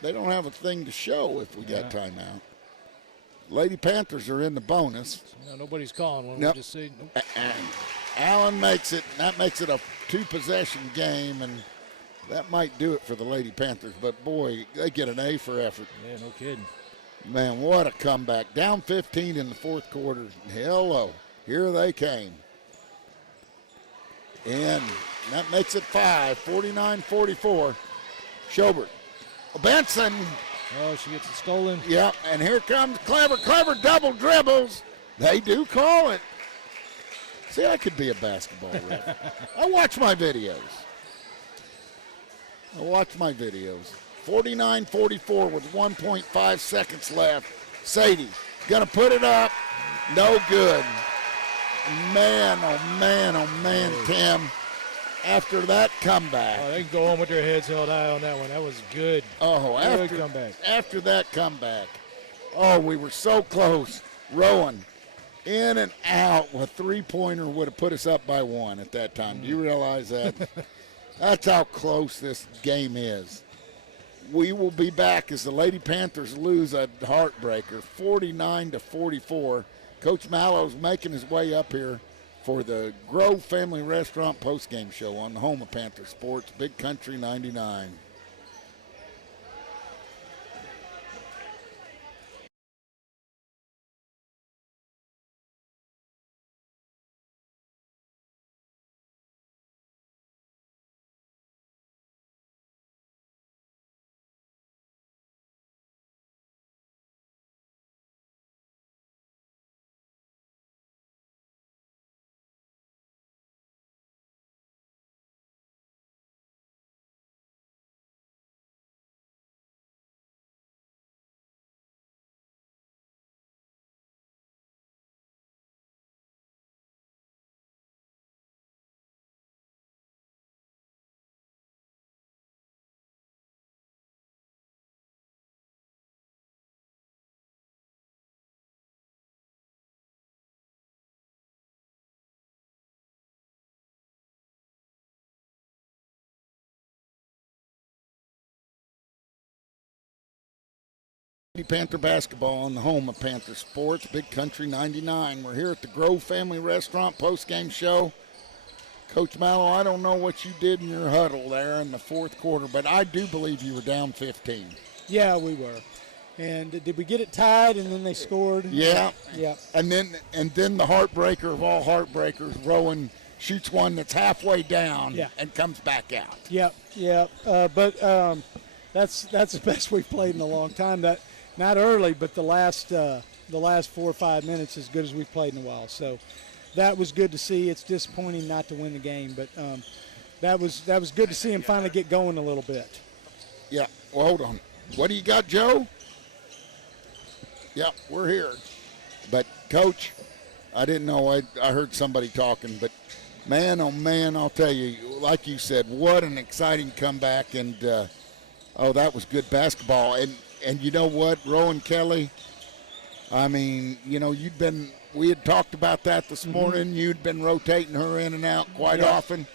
They don't have a thing to show if we got timeout. Lady Panthers are in the bonus. No, nobody's calling one. Nope. We just say nope. Allen makes it, and that makes it a 2-possession game, and that might do it for the Lady Panthers. But, boy, they get an A for effort. Yeah, no kidding. Man, what a comeback. Down 15 in the fourth quarter. Hello. Here they came. And that makes it 5, 49-44. Schobert. Benson. Oh, she gets it stolen. Yep, and here comes Clever. Clever double dribbles. They do call it. See, I could be a basketball ref. I watch my videos. 49-44 with 1.5 seconds left. Sadie gonna put it up. No good. Man, oh man, oh man, Tim. After that comeback. Oh, they can go home with their heads held high on that one. That was good. Oh, after that comeback. Oh, we were so close. Rowan in and out. A three-pointer would have put us up by 1 at that time. Do you realize that? That's how close this game is. We will be back as the Lady Panthers lose a heartbreaker, 49-44. Coach Mallow's making his way up here for the Grove Family Restaurant postgame show on the home of Panther Sports, Big Country 99. Panther basketball on the home of Panther Sports, Big Country 99. We're here at the Grove Family Restaurant post-game show. Coach Mallow, I don't know what you did in your huddle there in the fourth quarter, but I do believe you were down 15. Yeah, we were. And did we get it tied and then they scored? Yeah. Yeah. And then the heartbreaker of all heartbreakers, Rowan shoots one that's halfway down and comes back out. Yep. But that's the best we've played in a long time. That not early, but the last 4 or 5 minutes as good as we've played in a while. So that was good to see. It's disappointing not to win the game, but that was good to see him finally get going a little bit. Yeah. Well, hold on. What do you got, Joe? Yep, we're here. But, Coach, I didn't know. I heard somebody talking, but man, oh, man, I'll tell you, like you said, what an exciting comeback. And, that was good basketball. And you know what, Rowan Kelly, I mean, we had talked about that this morning. You'd been rotating her in and out quite often.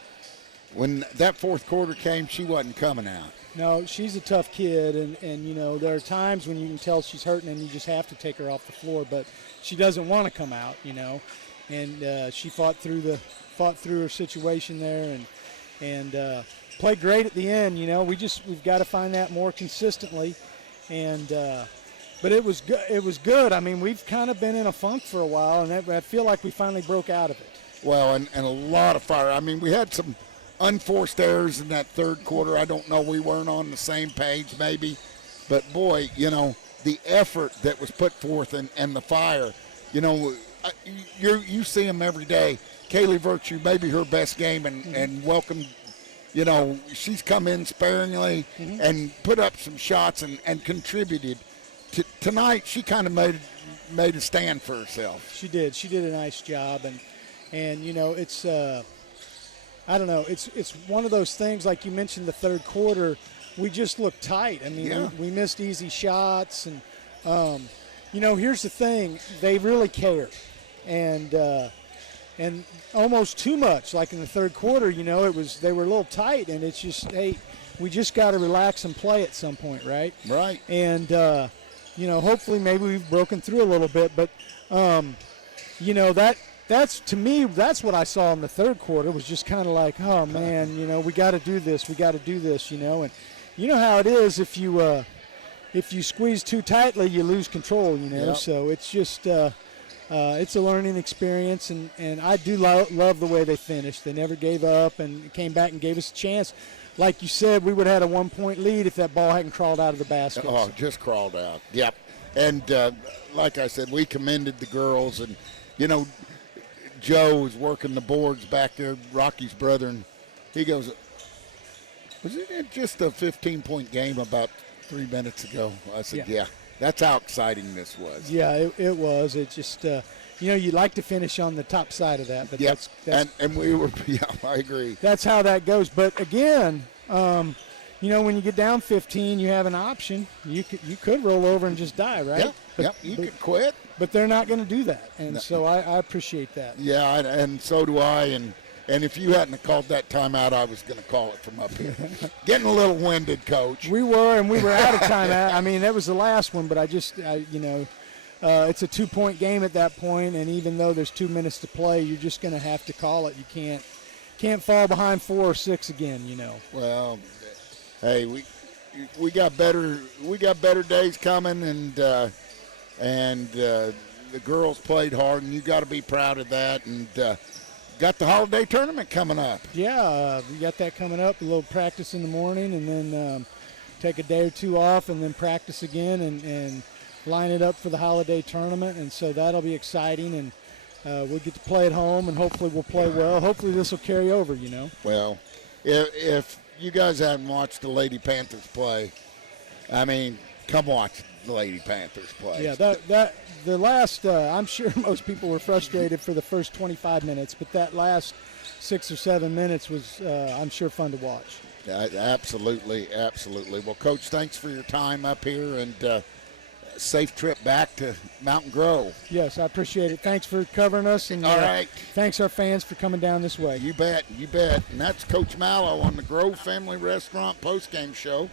When that fourth quarter came, she wasn't coming out. No, she's a tough kid, and there are times when you can tell she's hurting and you just have to take her off the floor, but she doesn't want to come out, and she fought through her situation there and played great at the end. We've got to find that more consistently, and but it was good. It was good. I mean, we've kind of been in a funk for a while, and I feel like we finally broke out of it. Well, and a lot of fire. I mean, we had some unforced errors in that third quarter. I don't know, we weren't on the same page maybe, but boy, the effort that was put forth and the fire, you see them every day. Kaylee Virtue, maybe her best game, and welcome, she's come in sparingly and put up some shots and contributed. Tonight she kind of made a stand for herself. She did a nice job, and it's I don't know. It's one of those things, like you mentioned, the third quarter, we just looked tight. I mean, we missed easy shots, and here's the thing: they really care, and almost too much. Like in the third quarter, they were a little tight, and it's just, hey, we just got to relax and play at some point, right? Right. And hopefully, maybe we've broken through a little bit, but That's, to me, that's what I saw in the third quarter, was just kind of like, oh, man, we got to do this. And you know how it is, if you squeeze too tightly, you lose control, Yep. So it's just it's a learning experience, and I do love the way they finished. They never gave up and came back and gave us a chance. Like you said, we would have had a 1-point lead if that ball hadn't crawled out of the basket. Oh, just crawled out. Yep. And like I said, we commended the girls, and, Joe was working the boards back there, Rocky's brother, and he goes, was it just a 15-point game about 3 minutes ago? I said, yeah. That's how exciting this was. Yeah, it was. It just, you'd like to finish on the top side of that, but that's and we were, I agree. That's how that goes. But again, when you get down 15, you have an option. You could roll over and just die, right? Yeah, you could quit. But they're not going to do that, and so I appreciate that. Yeah, and so do I, and if you hadn't called that timeout, I was going to call it from up here. Getting a little winded, Coach. We were out of timeout. I mean, that was the last one, but it's a 2-point game at that point, and even though there's 2 minutes to play, you're just going to have to call it. You can't fall behind 4 or 6 again, Well, hey, we got better days coming, and the girls played hard, and you got to be proud of that. And got the holiday tournament coming up. Yeah, we got that coming up. A little practice in the morning, and then take a day or two off, and then practice again, and line it up for the holiday tournament. And so that'll be exciting, and we'll get to play at home, and hopefully we'll play well. Hopefully this will carry over, Well, if you guys haven't watched the Lady Panthers play, I mean, come watch the Lady Panthers play. Yeah, the last, I'm sure most people were frustrated for the first 25 minutes, but that last 6 or 7 minutes was, I'm sure, fun to watch. Absolutely. Well, Coach, thanks for your time up here, and safe trip back to Mountain Grove. Yes, I appreciate it. Thanks for covering us. And all right. Thanks our fans for coming down this way. You bet. And that's Coach Mallow on the Grove Family Restaurant postgame show.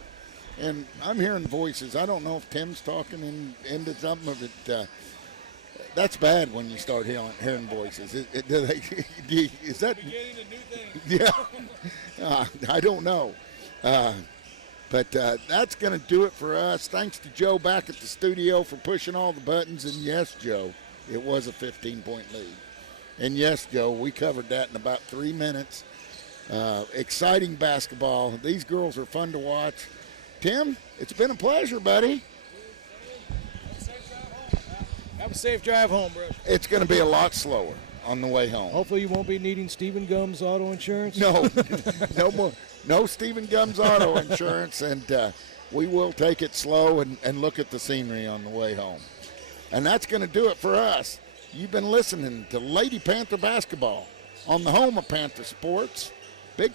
And I'm hearing voices. I don't know if Tim's talking into something of it. That's bad when you start hearing voices. Is that? Yeah, I don't know. But that's going to do it for us. Thanks to Joe back at the studio for pushing all the buttons. And yes, Joe, it was a 15-point lead. And yes, Joe, we covered that in about 3 minutes. Exciting basketball. These girls are fun to watch. Tim, it's been a pleasure, buddy. Have a safe drive home, bro. It's going to be a lot slower on the way home. Hopefully you won't be needing Stephen Gum's auto insurance. No, no more. No Stephen Gum's auto insurance, and we will take it slow and look at the scenery on the way home. And that's going to do it for us. You've been listening to Lady Panther Basketball on the home of Panther Sports. Big